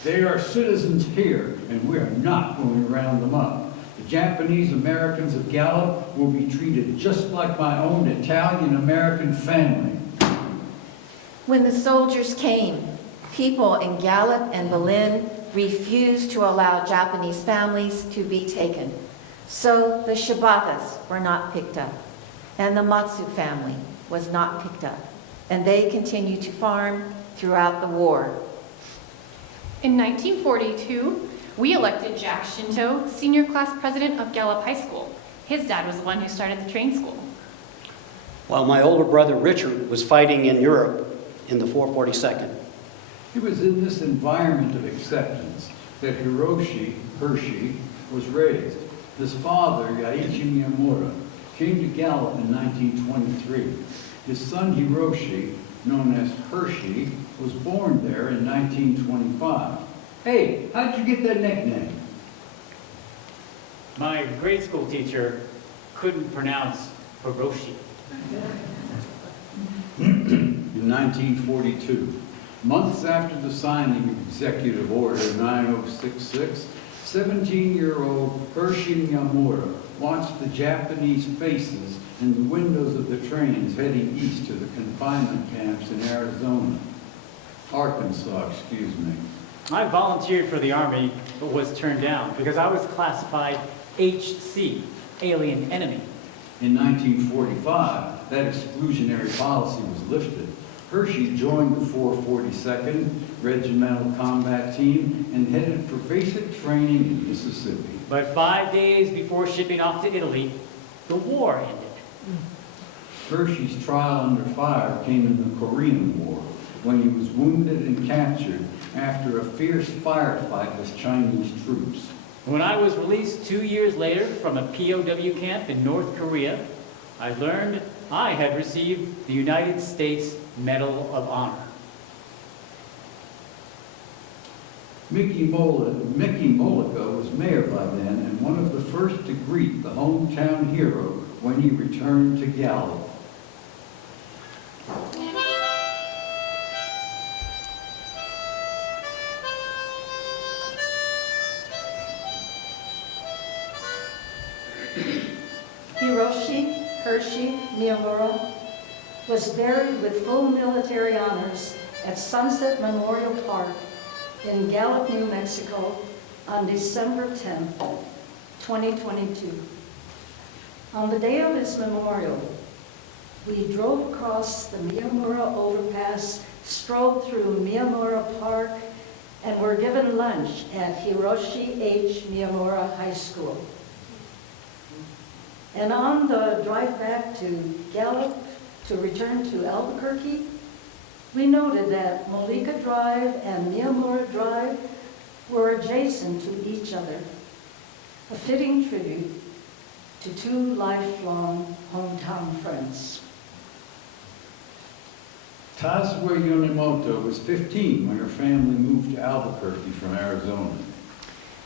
They are citizens here, and we are not going to round them up. The Japanese Americans of Gallup will be treated just like my own Italian-American family. when the soldiers came, people in Gallup and Berlin refused to allow Japanese families to be taken. So the Shibatas were not picked up, and the Matsu family was not picked up, and they continued to farm throughout the war. In 1942, we elected Jack Shinto senior class president of Gallup High School. His dad was the one who started the train school. While my older brother Richard was fighting in Europe in the 442nd. It was in this environment of acceptance that Hershey was raised. His father, Yaichi Miyamura, came to Gallup in 1923. His son Hiroshi, known as Hershey, was born there in 1925. Hey, how'd you get that nickname? My grade school teacher couldn't pronounce Hiroshi. In 1942, months after the signing of Executive Order 9066, 17-year-old Hershey Miyamura watched the Japanese faces in the windows of the trains heading east to the confinement camps in Arkansas, excuse me. I volunteered for the Army, but was turned down because I was classified HC, alien enemy. In 1945, that exclusionary policy was lifted. Hershey joined the 442nd Regimental Combat Team and headed for basic training in Mississippi. But 5 days before shipping off to Italy, the war ended. Hershey's trial under fire came in the Korean War, when he was wounded and captured after a fierce firefight with Chinese troops. When I was released 2 years later from a POW camp in North Korea, I learned I had received the United States Medal of Honor. Mickey Mollica was mayor by then and one of the first to greet the hometown hero when he returned to Gallup. Hiroshi Hershey Miyamura was buried with full military honors at Sunset Memorial Park in Gallup, New Mexico on December 10, 2022. On the day of his memorial, we drove across the Miyamura overpass, strolled through Miyamura Park, and were given lunch at Hiroshi H. Miyamura High School. And on the drive back to Gallup to return to Albuquerque, we noted that Mollica Drive and Miyamura Drive were adjacent to each other, a fitting tribute to two lifelong hometown friends. Tazue Yonemoto was 15 when her family moved to Albuquerque from Arizona.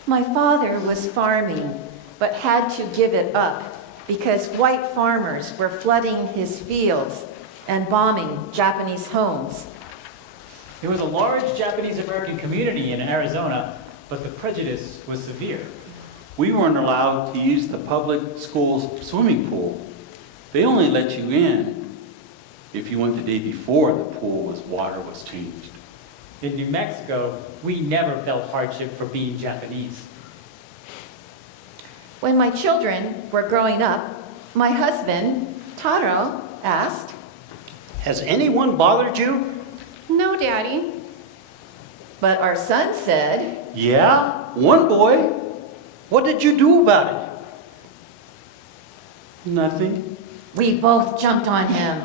My father was farming, but had to give it up because white farmers were flooding his fields and bombing Japanese homes. There was a large Japanese-American community in Arizona, but the prejudice was severe. We weren't allowed to use the public school's swimming pool. They only let you in if you went the day before the water was changed. In New Mexico, we never felt hardship for being Japanese. When my children were growing up, my husband, Taro, asked, Has anyone bothered you? No, Daddy. but our son said, Yeah, one boy. What did you do about it? Nothing. we both jumped on him.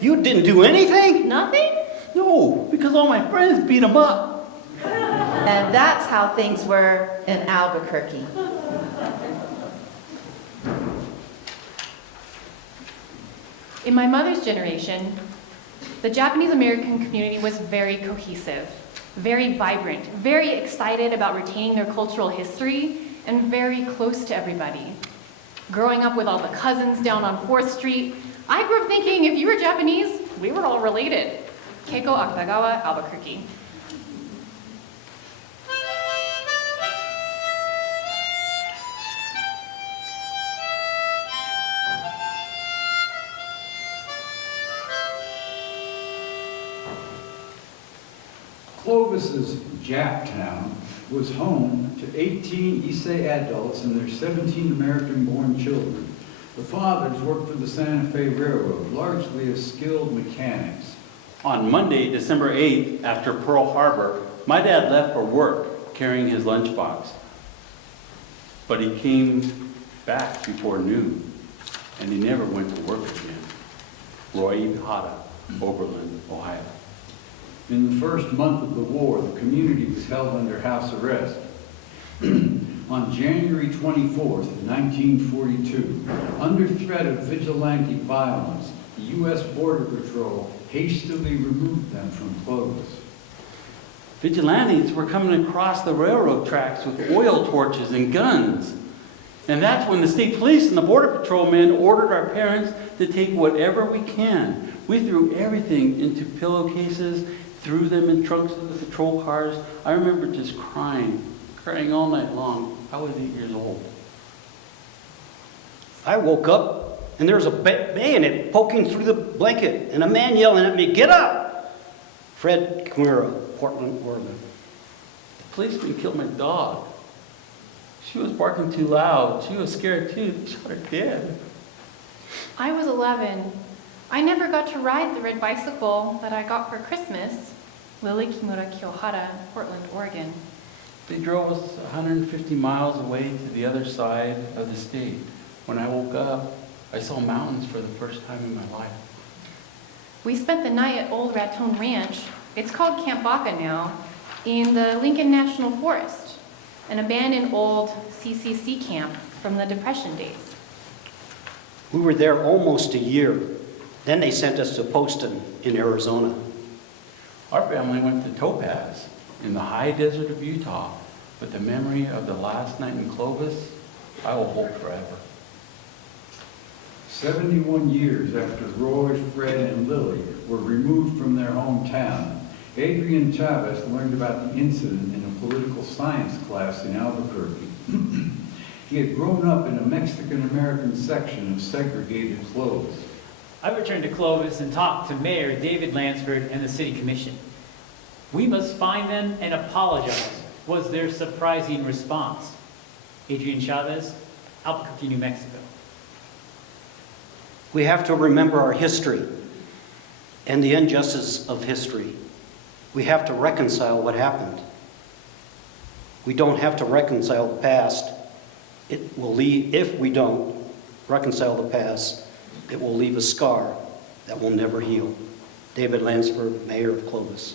You didn't do anything? Nothing? No, because all my friends beat him up. And that's how things were in Albuquerque. In my mother's generation, the Japanese American community was very cohesive, very vibrant, very excited about retaining their cultural history, and very close to everybody. Growing up with all the cousins down on 4th Street, I grew up thinking if you were Japanese, we were all related. Keiko Akutagawa, Albuquerque. Clovis's Japtown was home to 18 Issei adults and their 17 American-born children. The fathers worked for the Santa Fe Railroad, largely as skilled mechanics. On Monday, December 8th, after Pearl Harbor, my dad left for work carrying his lunchbox. But he came back before noon, and he never went to work again. Roy Ihata, Oberlin, Ohio. In the first month of the war, the community was held under house arrest. On January 24th, 1942, under threat of vigilante violence, the U.S. Border Patrol hastily removed them from Clovis. Vigilantes were coming across the railroad tracks with oil torches and guns. And that's when the state police and the border patrol men ordered our parents to take whatever we can. We threw everything into pillowcases, threw them in trunks of the patrol cars. I remember just crying all night long. I was 8 years old. I woke up and there was a bayonet poking through the blanket and a man yelling at me, "Get up!" Fred Kimura, Portland, Oregon. The policeman killed my dog. She was barking too loud. She was scared too. They shot her dead. I was 11. I never got to ride the red bicycle that I got for Christmas. Lily Kimura Kiyohara, Portland, Oregon. They drove us 150 miles away to the other side of the state. When I woke up, I saw mountains for the first time in my life. We spent the night at Old Raton Ranch, it's called Camp Baca now, in the Lincoln National Forest, an abandoned old CCC camp from the Depression days. We were there almost a year. Then they sent us to Poston in Arizona. Our family went to Topaz in the high desert of Utah, but the memory of the last night in Clovis, I will hold forever. 71 years after Roy, Fred, and Lily were removed from their hometown, Adrian Chavez learned about the incident in a political science class in Albuquerque. He had grown up in a Mexican-American section of segregated Clovis. I returned to Clovis and talked to Mayor David Lansford and the City Commission. "We must find them and apologize," was their surprising response. Adrian Chavez, Albuquerque, New Mexico. We have to remember our history and the injustice of history. We have to reconcile what happened. We don't have to reconcile the past. It will leave, if we don't reconcile the past, it will leave a scar that will never heal. David Lansford, Mayor of Clovis.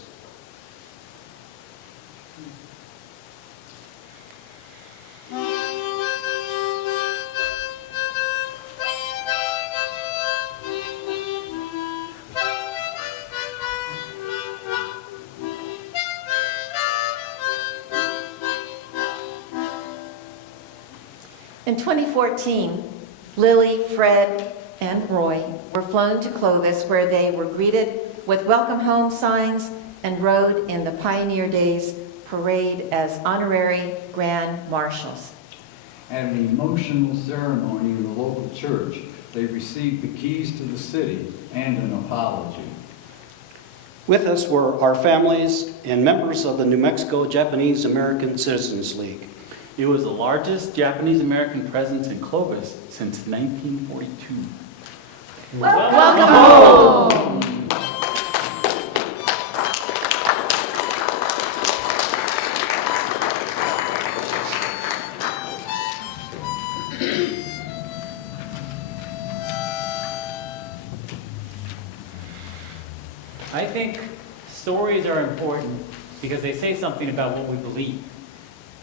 In 2014, Lily, Fred, and Roy were flown to Clovis, where they were greeted with welcome home signs and rode in the Pioneer Days parade as honorary grand marshals. At an emotional ceremony in the local church, they received the keys to the city and an apology. With us were our families and members of the New Mexico Japanese American Citizens League. It was the largest Japanese American presence in Clovis since 1942. Welcome home! I think stories are important because they say something about what we believe.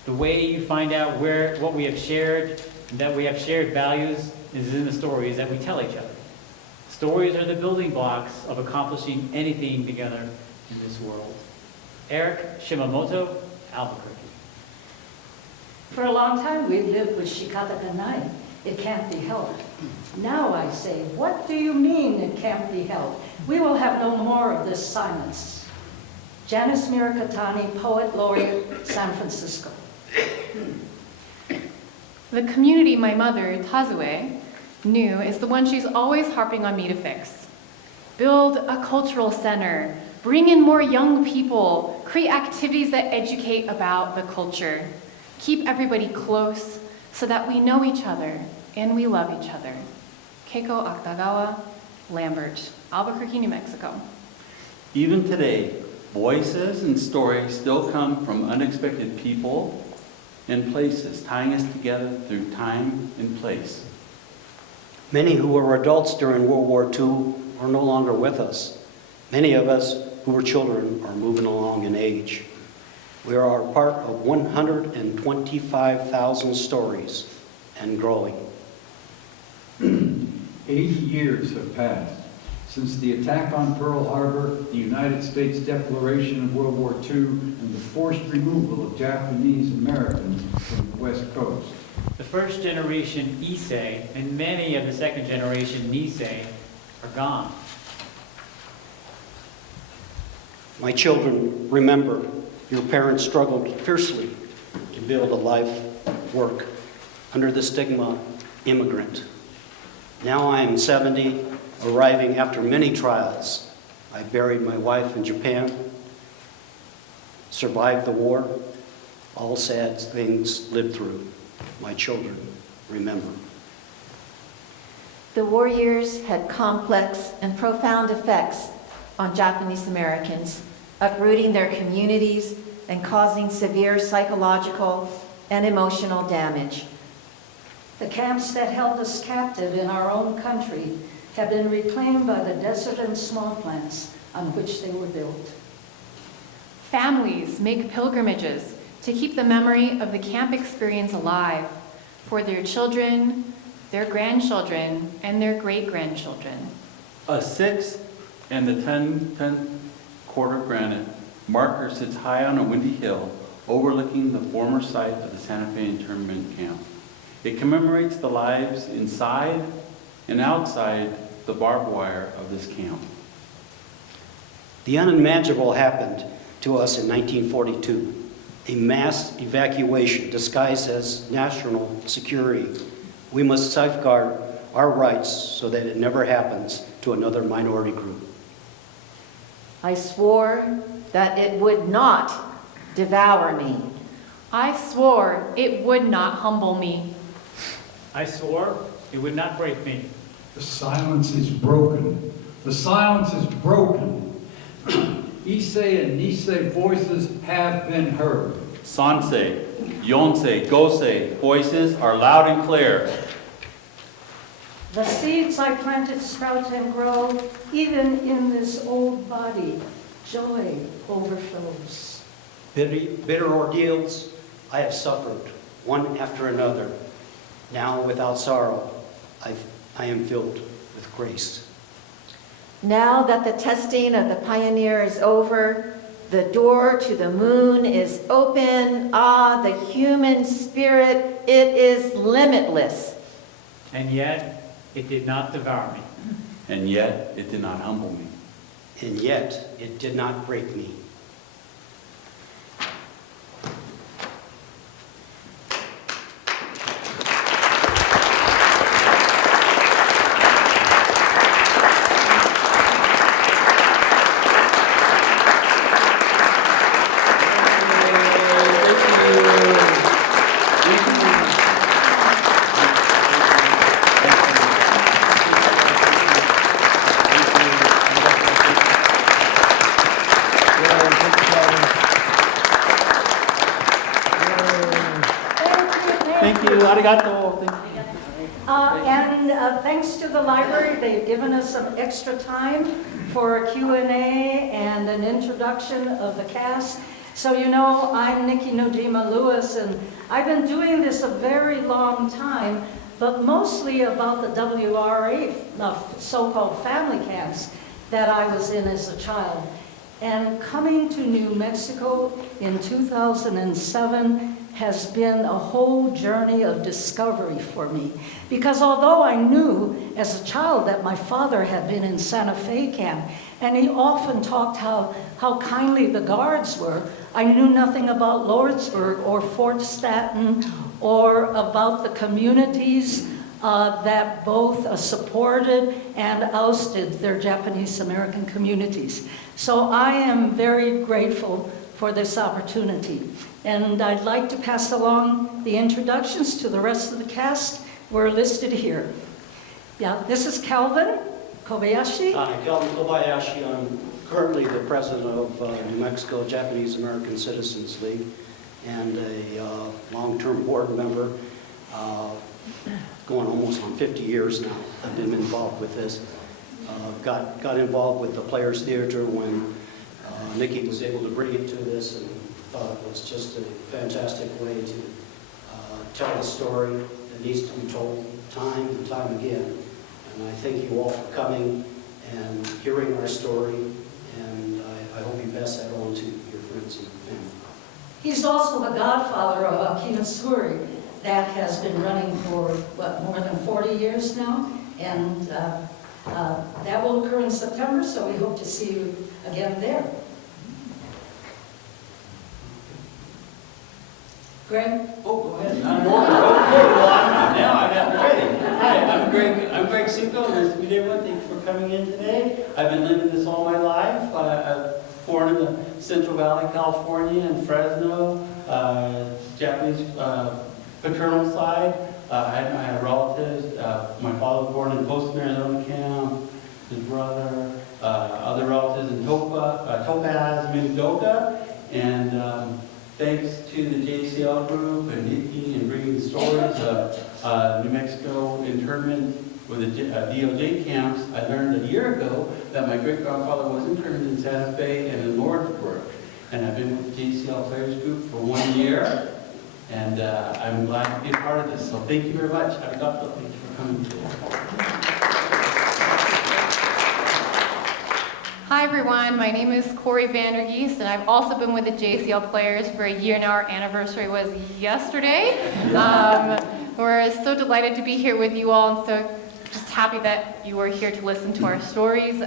The way you find out what we have shared, and that we have shared values, is in the stories that we tell each other. Stories are the building blocks of accomplishing anything together in this world. Eric Shimamoto, Albuquerque. For a long time, we lived with shikata ganai. It can't be helped. Now I say, what do you mean it can't be helped? We will have no more of this silence. Janice Mirikatani, Poet Laureate, San Francisco. The community my mother, Tazue, knew is the one she's always harping on me to fix. Build a cultural center, bring in more young people, create activities that educate about the culture, keep everybody close so that we know each other and we love each other. Keiko Aktagawa, Lambert, Albuquerque, New Mexico. Even today, voices and stories still come from unexpected people and places, tying us together through time and place. Many who were adults during World War II are no longer with us. Many of us who were children are moving along in age. We are a part of 125,000 stories and growing. 80 years have passed. Since the attack on Pearl Harbor, the United States declaration of World War II, and the forced removal of Japanese Americans from the West Coast. The first generation Issei and many of the second generation Nisei are gone. My children, remember, your parents struggled fiercely to build a life, work, under the stigma, immigrant. Now I am 70, arriving after many trials. I buried my wife in Japan, survived the war, all sad things lived through. My children, remember. The war years had complex and profound effects on Japanese Americans, uprooting their communities and causing severe psychological and emotional damage. The camps that held us captive in our own country have been reclaimed by the desert and small plants on which they were built. Families make pilgrimages to keep the memory of the camp experience alive for their children, their grandchildren, and their great-grandchildren. A 6 and the 10 quarter granite marker sits high on a windy hill overlooking the former site of the Santa Fe internment camp. It commemorates the lives inside and outside the barbed wire of this camp. The unimaginable happened to us in 1942. A mass evacuation disguised as national security. We must safeguard our rights so that it never happens to another minority group. I swore that it would not devour me. I swore it would not humble me. I swore it would not break me. The silence is broken. The silence is broken. Issei and Nisei voices have been heard. Sansei, Yonsei, Gosei voices are loud and clear. The seeds I planted sprout and grow, even in this old body, joy overflows. Bitter ordeals I have suffered, one after another. Now without sorrow, I am filled with grace. Now that the testing of the Pioneer is over, the door to the moon is open. Ah, the human spirit, it is limitless. And yet, It did not devour me. And yet it did not humble me. And yet it did not break me. Thank you. Arigato. And thanks to the library, they've given us some extra time for a Q&A and an introduction of the cast. So you know, I'm Nikki Nojima Lewis, and I've been doing this a very long time, but mostly about the WRA, so-called family camps that I was in as a child. And coming to New Mexico in 2007 has been a whole journey of discovery for me. Because although I knew as a child that my father had been in Santa Fe camp, and he often talked how kindly the guards were, I knew nothing about Lordsburg or Fort Staten or about the communities that both supported and ousted their Japanese American communities. So I am very grateful for this opportunity. And I'd like to pass along the introductions to the rest of the cast. We're listed here. Yeah, this is Calvin Kobayashi. Hi, Calvin Kobayashi. I'm currently the president of New Mexico Japanese American Citizens League and a long-term board member, going almost on 50 years now. I've been involved with this. Got involved with the Players Theater when Nikki was able to bring it to this, and thought it was just a fantastic way to tell the story that needs to be told time and time again. And I thank you all for coming and hearing our story, and I hope you pass that on to your friends and family. He's also the godfather of Akinasuri that has been running for, what, more than 40 years now? And that will occur in September, so we hope to see you again there. Greg? Oh, go ahead. Now I got ready. Hi, I'm Greg Cinco. Nice to meet everyone. Thanks for coming in today. I've been living this all my life. I was born in the Central Valley, California, in Fresno, Japanese paternal side. I had relatives. My father was born in Poston, Arizona camp. His brother, other relatives in Topaz, Minidoka, and thanks to the JACL group and Nikki and bringing the stories of New Mexico internment with the DOJ camps, I learned a year ago that my great-grandfather was interned in Santa Fe and in Lordsburg. And I've been with the JACL Players group for 1 year, and I'm glad to be a part of this. So thank you very much. Arigato. Thank you for coming today. Hi everyone, my name is Corey Vandergeest, and I've also been with the JACL Players for a year now. Our anniversary was yesterday. We're so delighted to be here with you all, and so just happy that you are here to listen to our stories.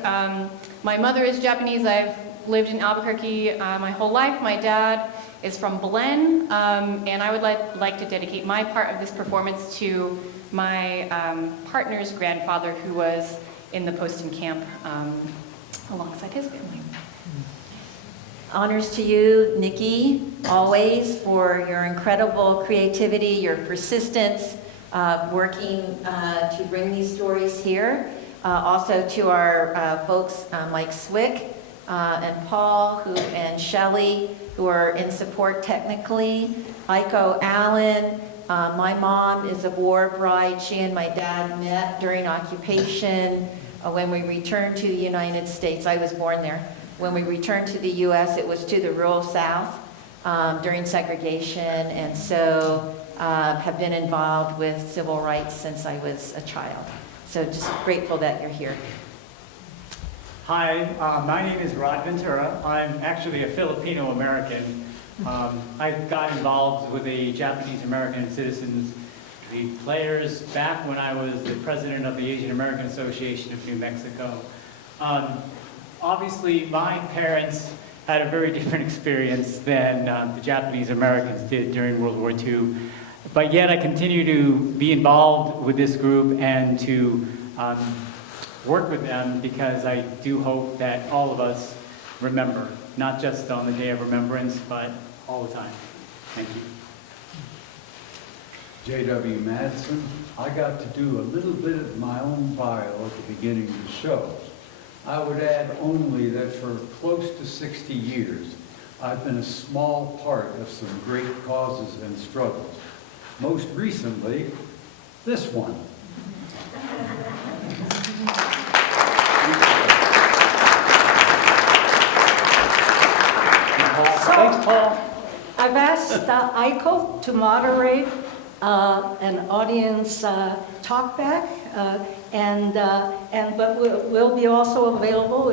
My mother is Japanese. I've lived in Albuquerque my whole life. My dad is from Belen, and I would like to dedicate my part of this performance to my partner's grandfather, who was in the Poston camp alongside his family. Honors to you, Nikki, always for your incredible creativity, your persistence, working to bring these stories here. Also to our folks Mike Swick and Paul and Shelley, who are in support technically. Aiko Allen, my mom is a war bride. She and my dad met during occupation. When we returned to the United States, I was born there. When we returned to the U.S., it was to the rural South during segregation, and so have been involved with civil rights since I was a child. So just grateful that you're here. Hi, my name is Rod Ventura. I'm actually a Filipino-American. I got involved with the Japanese American Citizens the Players back when I was the president of the Asian American Association of New Mexico. Obviously, my parents had a very different experience than the Japanese Americans did during World War II. But yet I continue to be involved with this group and to work with them because I do hope that all of us remember, not just on the Day of Remembrance, but all the time. Thank you. J.W. Madison, I got to do a little bit of my own bio at the beginning of the show. I would add only that for close to 60 years, I've been a small part of some great causes and struggles. Most recently, this one. Thanks, Paul. I've asked Aiko to moderate an audience talkback, but we'll be also available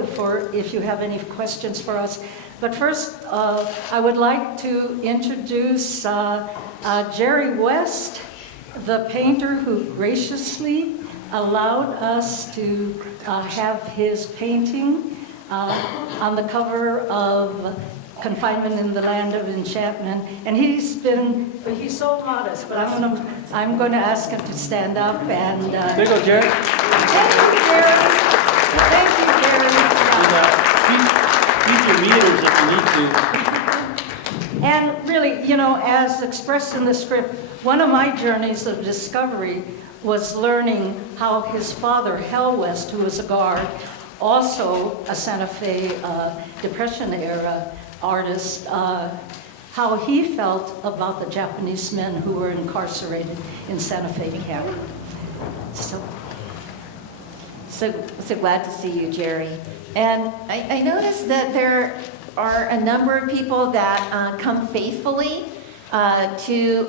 if you have any questions for us. But first, I would like to introduce Jerry West, the painter who graciously allowed us to have his painting on the cover of Confinement in the Land of Enchantment. And he's so modest, but I'm going to ask him to stand up and... There you go, Jerry. Thank you, Jerry. Thank you, Jerry. Use your meters if you need to. And really, you know, as expressed in the script, one of my journeys of discovery was learning how his father, Hal West, who was a guard, also a Santa Fe Depression-era artist, how he felt about the Japanese men who were incarcerated in Santa Fe camp. So glad to see you, Jerry. And I noticed that there are a number of people that come faithfully to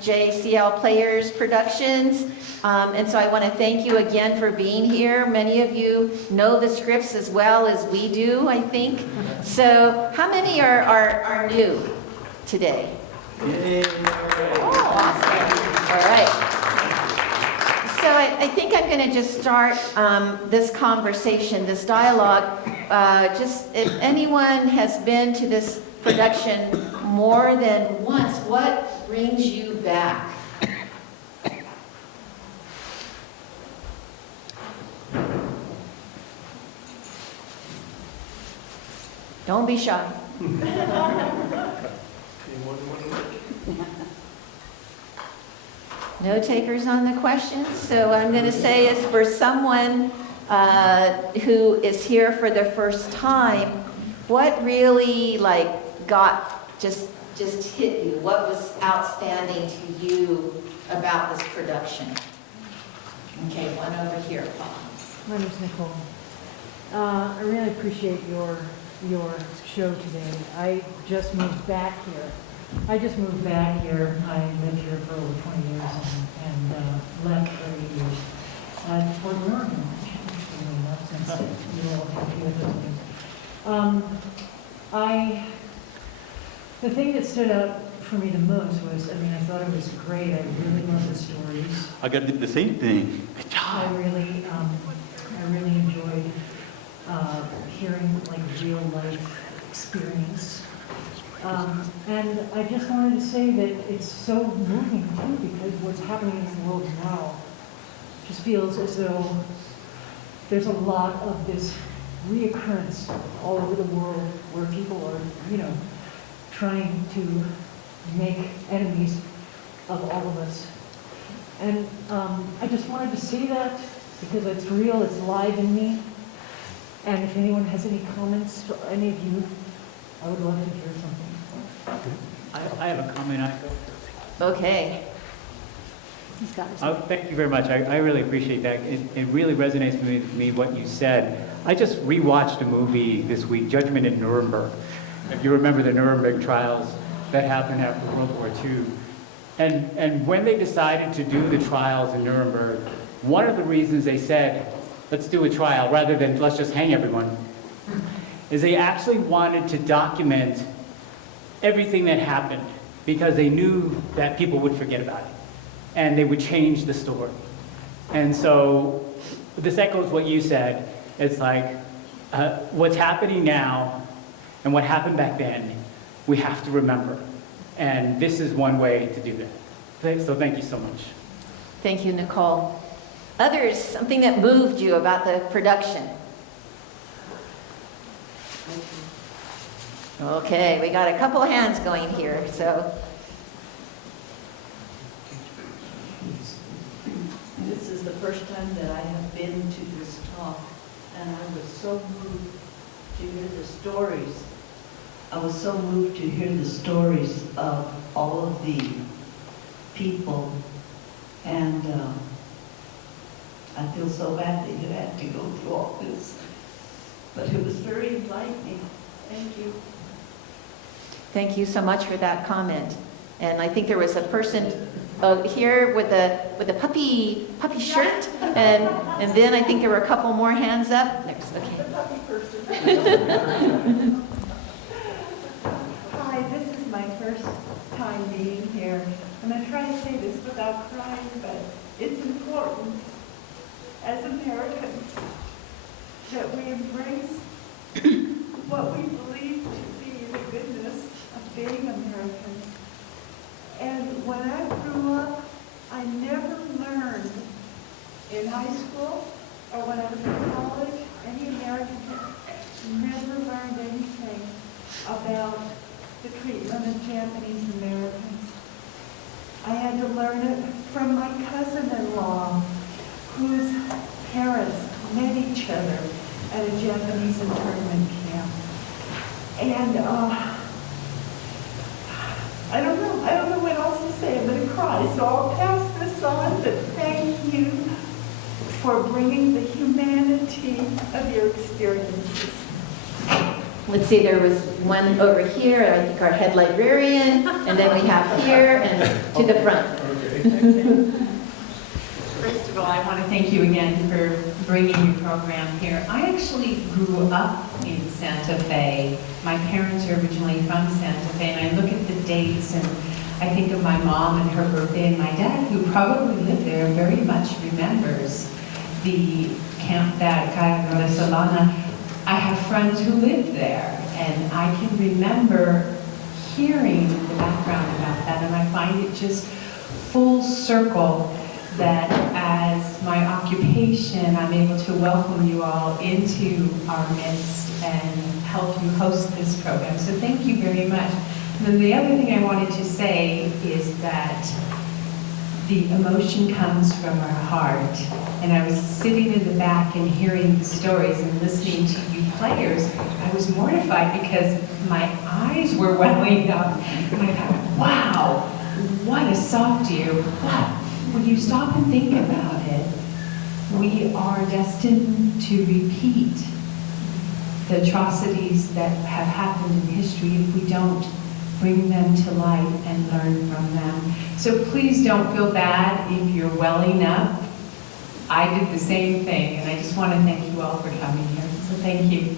JACL Players Productions. And so I want to thank you again for being here. Many of you know the scripts as well as we do, I think. So how many are new today? Oh, awesome. All right. So I think I'm going to just start this conversation, this dialogue. Just if anyone has been to this production more than once, what brings you back? Don't be shy. No takers on the questions. So what I'm going to say is for someone who is here for the first time, what really just hit you? What was outstanding to you about this production? Okay, one over here, Paul. My name's Nicole. I really appreciate your show today. I just moved back here. I've lived here for over 20 years and left for 8 years. For Oregon, interestingly enough, since you all have here those things. The thing that stood out for me the most was, I thought it was great. I really love the stories. I got to do the same thing. Good job. I really enjoyed hearing real life experience. And I just wanted to say that it's so moving too, because what's happening in the world now just feels as though there's a lot of this reoccurrence all over the world where people are, trying to make enemies of all of us. And I just wanted to say that because it's real, it's live in me. And if anyone has any comments, for any of you, I would love to hear something. I have a comment, Aiko. Okay. Thank you very much. I really appreciate that. It really resonates with me what you said. I just rewatched a movie this week, Judgment in Nuremberg. If you remember the Nuremberg trials that happened after World War II. And when they decided to do the trials in Nuremberg, one of the reasons they said, let's do a trial rather than let's just hang everyone, is they actually wanted to document everything that happened because they knew that people would forget about it. and they would change the story. And so this echoes what you said. It's like what's happening now and what happened back then, we have to remember. And this is one way to do that. So thank you so much. Thank you, Nicole. Others, something that moved you about the production? Okay, we got a couple of hands going here, so. This is the first time that I have been to this talk, and I was so moved to hear the stories. I was so moved to hear the stories of all of the people, and I feel so bad that you had to go through all this, but it was very enlightening. Thank you. Thank you so much for that comment. And I think there was a person here with a puppy shirt, and then I think there were a couple more hands up. Next, okay. Hi, this is my first time being here. I'm going to try to say this without crying, but it's important as Americans that we embrace what we believe to be the goodness of being Americans. And when I grew up, I never learned in high school or when I was in college, any American never learned anything about the treatment of Japanese Americans. I had to learn it from my cousin-in-law, whose parents met each other at a Japanese internment camp. And I don't know what else to say. I'm going to cry, so I'll pass this on, but thank you for bringing the humanity of your experiences. Let's see, there was one over here, I think our head librarian, and then we have here and to the front. First of all, I want to thank you again for bringing your program here. I actually grew up in Santa Fe. My parents are originally from Santa Fe, and I look at the dates and I think of my mom and her birthday, and my dad, who probably lived there, very much remembers the camp that Cayo de Solana. I have friends who lived there, and I can remember hearing the background about that, and I find it just full circle that as my occupation, I'm able to welcome you all into our midst and help you host this program. So thank you very much. And then the other thing I wanted to say is that the emotion comes from our heart. And I was sitting in the back and hearing the stories and listening to you players. I was mortified because my eyes were welling up. And I thought, wow, what a soft ear. But when you stop and think about it, we are destined to repeat the atrocities that have happened in history if we don't bring them to light and learn from them. So please don't feel bad if you're welling up. I did the same thing, and I just want to thank you all for coming here. So thank you.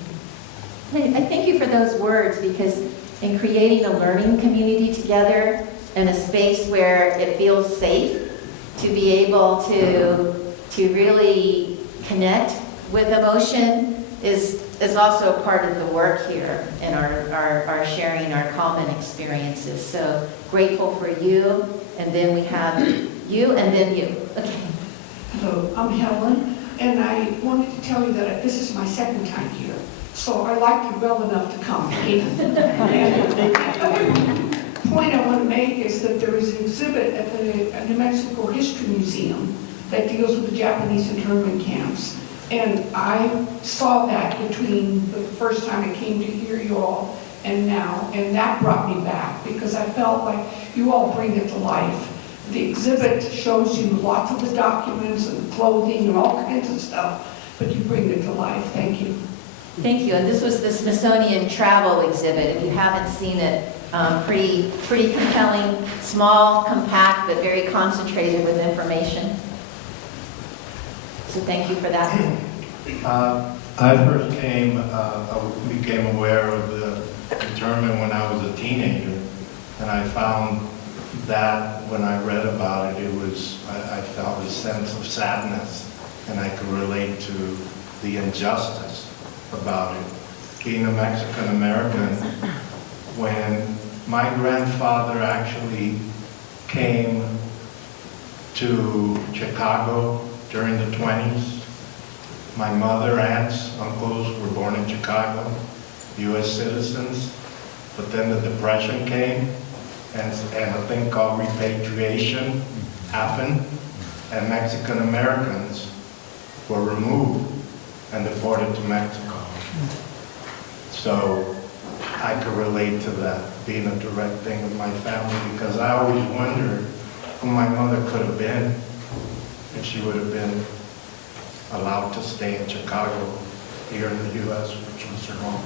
I thank you for those words, because in creating a learning community together in a space where it feels safe to be able to really connect with emotion is also part of the work here in our sharing our common experiences. So grateful for you, and then we have you, and then you. Okay. Hello, I'm Helen, and I wanted to tell you that this is my second time here, so I like you well enough to come again. And the other point I want to make is that there is an exhibit at the New Mexico History Museum that deals with the Japanese internment camps. And I saw that between the first time I came to hear you all and now, and that brought me back because I felt like you all bring it to life. The exhibit shows you lots of the documents and clothing and all kinds of stuff, but you bring it to life. Thank you. Thank you. And this was the Smithsonian travel exhibit. If you haven't seen it, pretty compelling, small, compact, but very concentrated with information. So thank you for that. I first became aware of the internment when I was a teenager, and I found that when I read about it, I felt a sense of sadness, and I could relate to the injustice about it. Being a Mexican American, when my grandfather actually came to Chicago during the 20s, my mother, aunts, uncles were born in Chicago, U.S. citizens, but then the Depression came, and a thing called repatriation happened, and Mexican Americans were removed and deported to Mexico. So I could relate to that, being a direct thing with my family, because I always wondered who my mother could have been if she would have been allowed to stay in Chicago, here in the U.S., which was her home.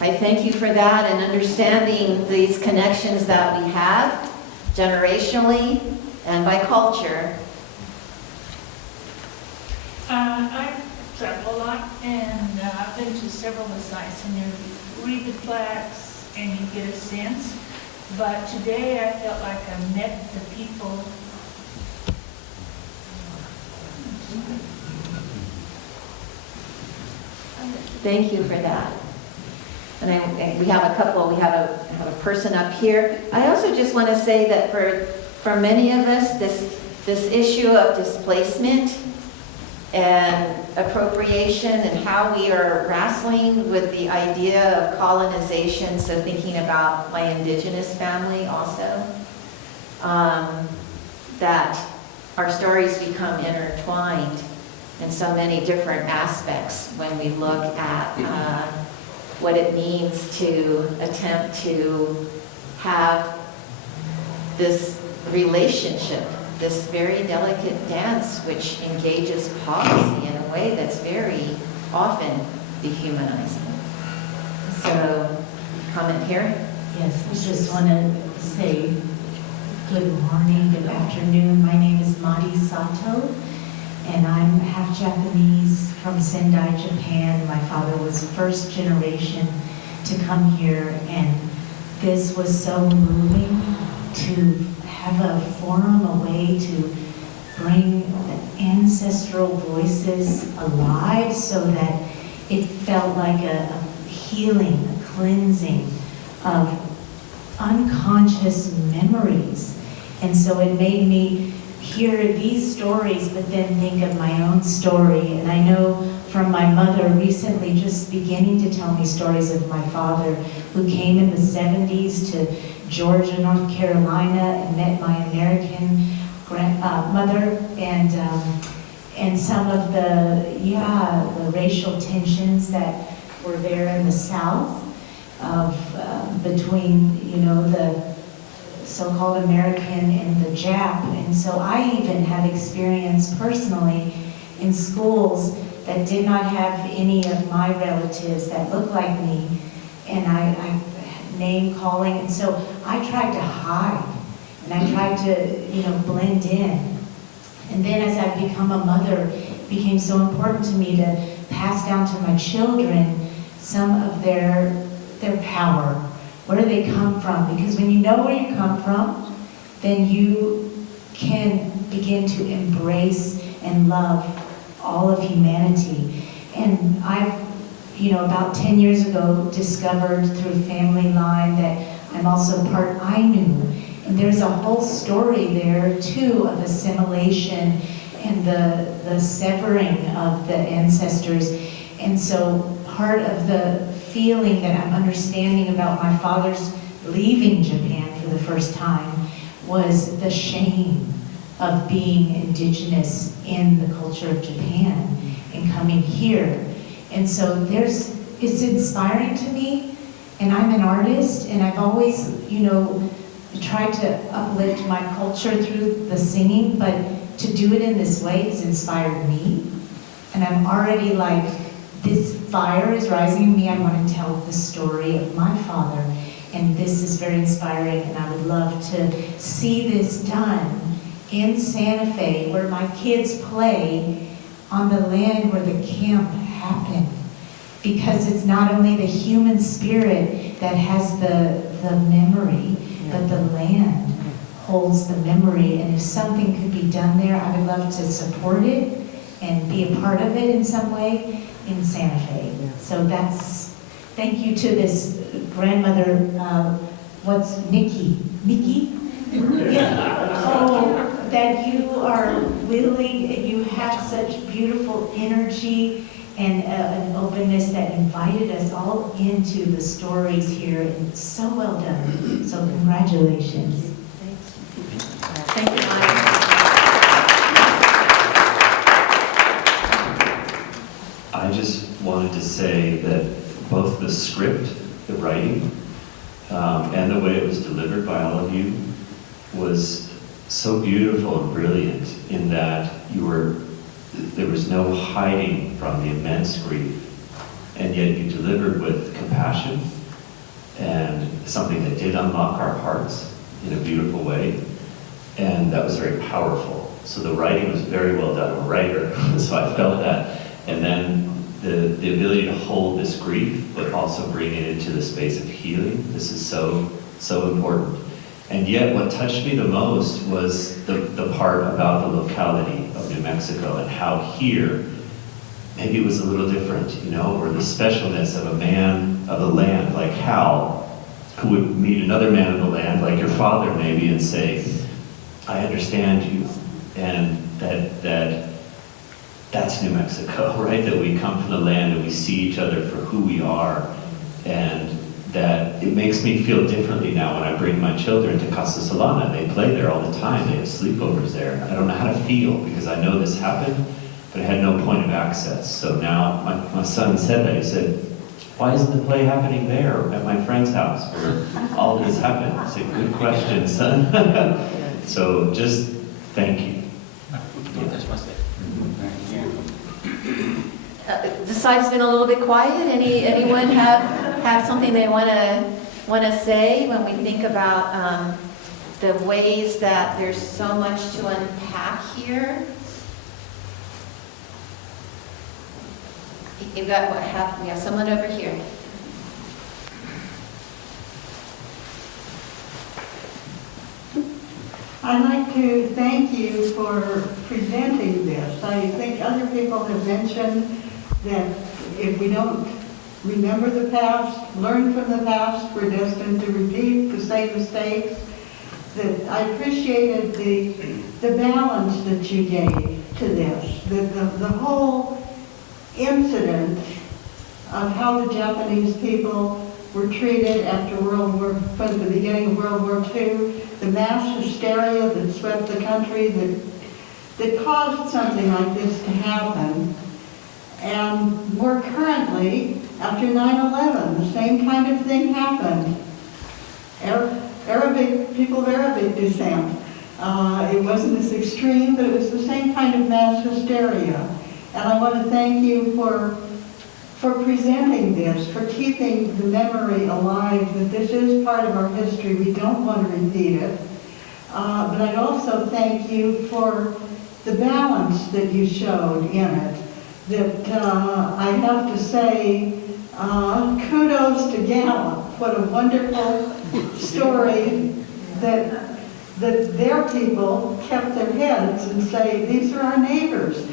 I thank you for that and understanding these connections that we have generationally and by culture. I travel a lot, and I've been to several of the sites, and you read the plaques and you get a sense. But today I felt like I met the people. Thank you for that. And we have a person up here. I also just want to say that for many of us, this issue of displacement and appropriation and how we are wrestling with the idea of colonization, so thinking about my indigenous family also, that our stories become intertwined in so many different aspects when we look at what it means to attempt to have this relationship, this very delicate dance which engages policy in a way that's very often dehumanizing. So, comment here? Yes, I just want to say good morning, good afternoon. My name is Mari Sato, and I'm half Japanese from Sendai, Japan. My father was first generation to come here, and this was so moving to have a forum, a way to bring the ancestral voices alive so that it felt like a healing, a cleansing of unconscious memories. And so it made me hear these stories, but then think of my own story. And I know from my mother recently just beginning to tell me stories of my father, who came in the 70s to Georgia, North Carolina, and met my American mother, and some of the racial tensions that were there in the South between, the so-called American and the Jap. And so I even had experience personally in schools that did not have any of my relatives that looked like me, and I name calling, and so I tried to hide, and I tried to, blend in. And then as I've become a mother, it became so important to me to pass down to my children some of their power. Where do they come from? Because when you know where you come from, then you can begin to embrace and love all of humanity. And I've, about 10 years ago, discovered through family line that I'm also part Ainu. And there's a whole story there, too, of assimilation and the severing of the ancestors. And so part of the feeling that I'm understanding about my father's leaving Japan for the first time was the shame of being indigenous in the culture of Japan and coming here. And so it's inspiring to me, and I'm an artist, and I've always, tried to uplift my culture through the singing, but to do it in this way has inspired me. And I'm already like, this fire is rising in me. I want to tell the story of my father, and this is very inspiring, and I would love to see this done in Santa Fe, where my kids play on the land where the camp happened. Because it's not only the human spirit that has the the memory, but the land holds the memory. And if something could be done there, I would love to support it and be a part of it in some way in Santa Fe. So thank you to this grandmother, what's Nikki? Yeah. Oh, that you are willing, and you have such beautiful energy and an openness that invited us all into the stories here, and so well done. So congratulations. Thank you, Maya. I just wanted to say that both the script, the writing, and the way it was delivered by all of you was so beautiful and brilliant in that there was no hiding from the immense grief, and yet you delivered with compassion and something that did unlock our hearts in a beautiful way, and that was very powerful. So the writing was very well done. I'm a writer, so I felt that. And then the ability to hold this grief, but also bring it into the space of healing. This is so important. And yet what touched me the most was the part about the locality of New Mexico and how here, maybe it was a little different, or the specialness of a man of the land like Hal, who would meet another man of the land like your father maybe and say, I understand you, and that's New Mexico, right? That we come from the land and we see each other for who we are, and that it makes me feel differently now when I bring my children to Casa Solana. They play there all the time. They have sleepovers there. I don't know how to feel because I know this happened, but I had no point of access. So now my son said that. He said, why isn't the play happening there at my friend's house where all this happened? I said, good question, son. So just thank you. The side's been a little bit quiet. Anyone have something they want to say when we think about the ways that there's so much to unpack here? We have someone over here. I'd like to thank you for presenting this. I think other people have mentioned that if we don't remember the past, learn from the past, we're destined to repeat the same mistakes. That I appreciated the balance that you gave to this, the whole incident of how the Japanese people were treated after from the beginning of World War II, the mass hysteria that swept the country that caused something like this to happen. And more currently, after 9/11, the same kind of thing happened. People of Arabic descent. It wasn't as extreme, but it was the same kind of mass hysteria. And I want to thank you for presenting this, for keeping the memory alive, that this is part of our history. We don't want to repeat it. But I'd also thank you for the balance that you showed in it. That I have to say, kudos to Gallup. What a wonderful story that their people kept their heads and say, these are our neighbors.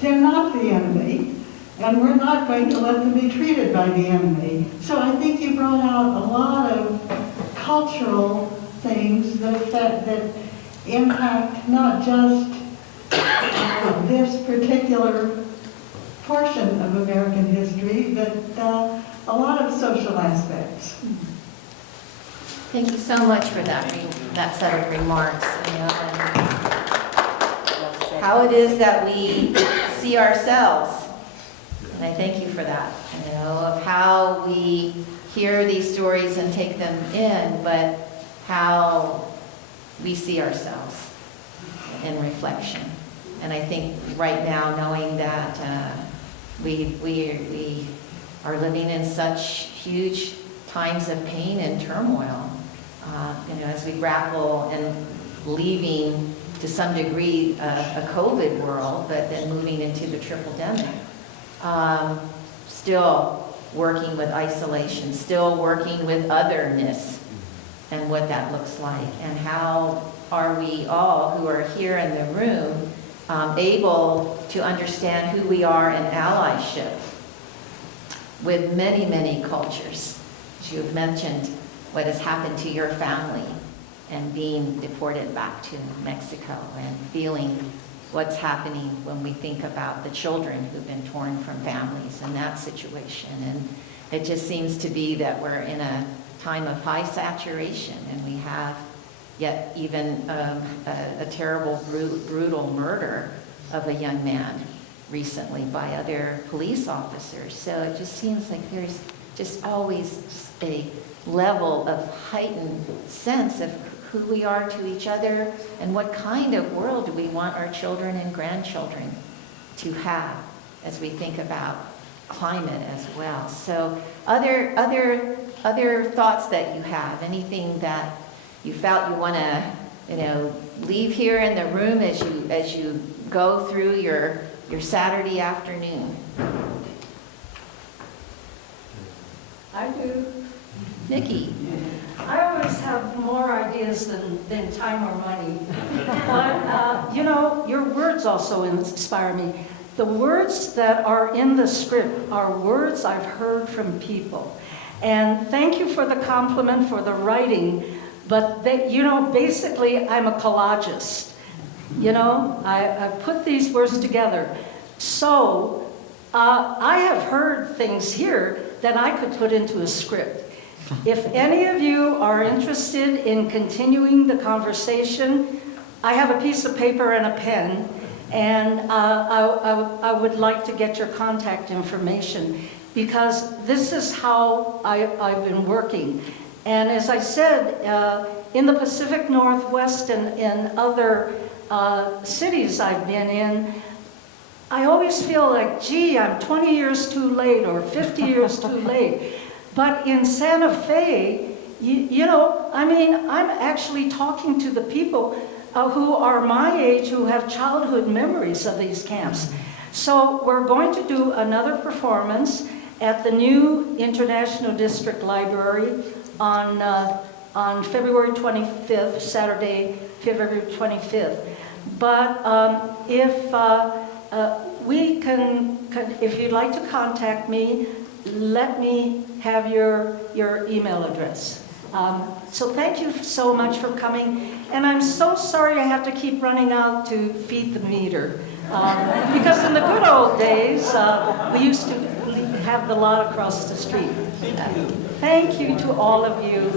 They're not the enemy, and we're not going to let them be treated by the enemy. So I think you brought out a lot of cultural things that impact not just this particular portion of American history, but a lot of social aspects. Thank you so much for that set of remarks. And how it is that we see ourselves. And I thank you for that, of how we hear these stories and take them in, but how we see ourselves in reflection. And I think right now, knowing that we are living in such huge times of pain and turmoil, as we grapple and leaving to some degree a COVID world, but then moving into the triple-demic. Still working with isolation, still working with otherness, and what that looks like, and how are we all who are here in the room able to understand who we are in allyship with many, many cultures. As you have mentioned, what has happened to your family and being deported back to Mexico, and feeling what's happening when we think about the children who've been torn from families in that situation. And it just seems to be that we're in a time of high saturation, and we have yet even a terrible, brutal murder of a young man recently by other police officers. So it just seems like there's just always just a level of heightened sense of who we are to each other, and what kind of world do we want our children and grandchildren to have as we think about climate as well. So other thoughts that you have, anything that you felt you want to leave here in the room as you go through your Saturday afternoon? I do. Nikki? I always have more ideas than time or money. But, your words also inspire me. The words that are in the script are words I've heard from people. And thank you for the compliment for the writing, but basically I'm a collagist. I put these words together. So I have heard things here that I could put into a script. If any of you are interested in continuing the conversation, I have a piece of paper and a pen, and I would like to get your contact information, because this is how I've been working. And as I said, in the Pacific Northwest and in other cities I've been in, I always feel like, gee, I'm 20 years too late or 50 years too late. But in Santa Fe, I'm actually talking to the people who are my age, who have childhood memories of these camps. So we're going to do another performance at the new International District Library on February 25th, Saturday, February 25th. But if you'd like to contact me, let me have your email address. So thank you so much for coming. And I'm so sorry I have to keep running out to feed the meter. Because in the good old days, we used to have the lot across the street. Thank you to all of you.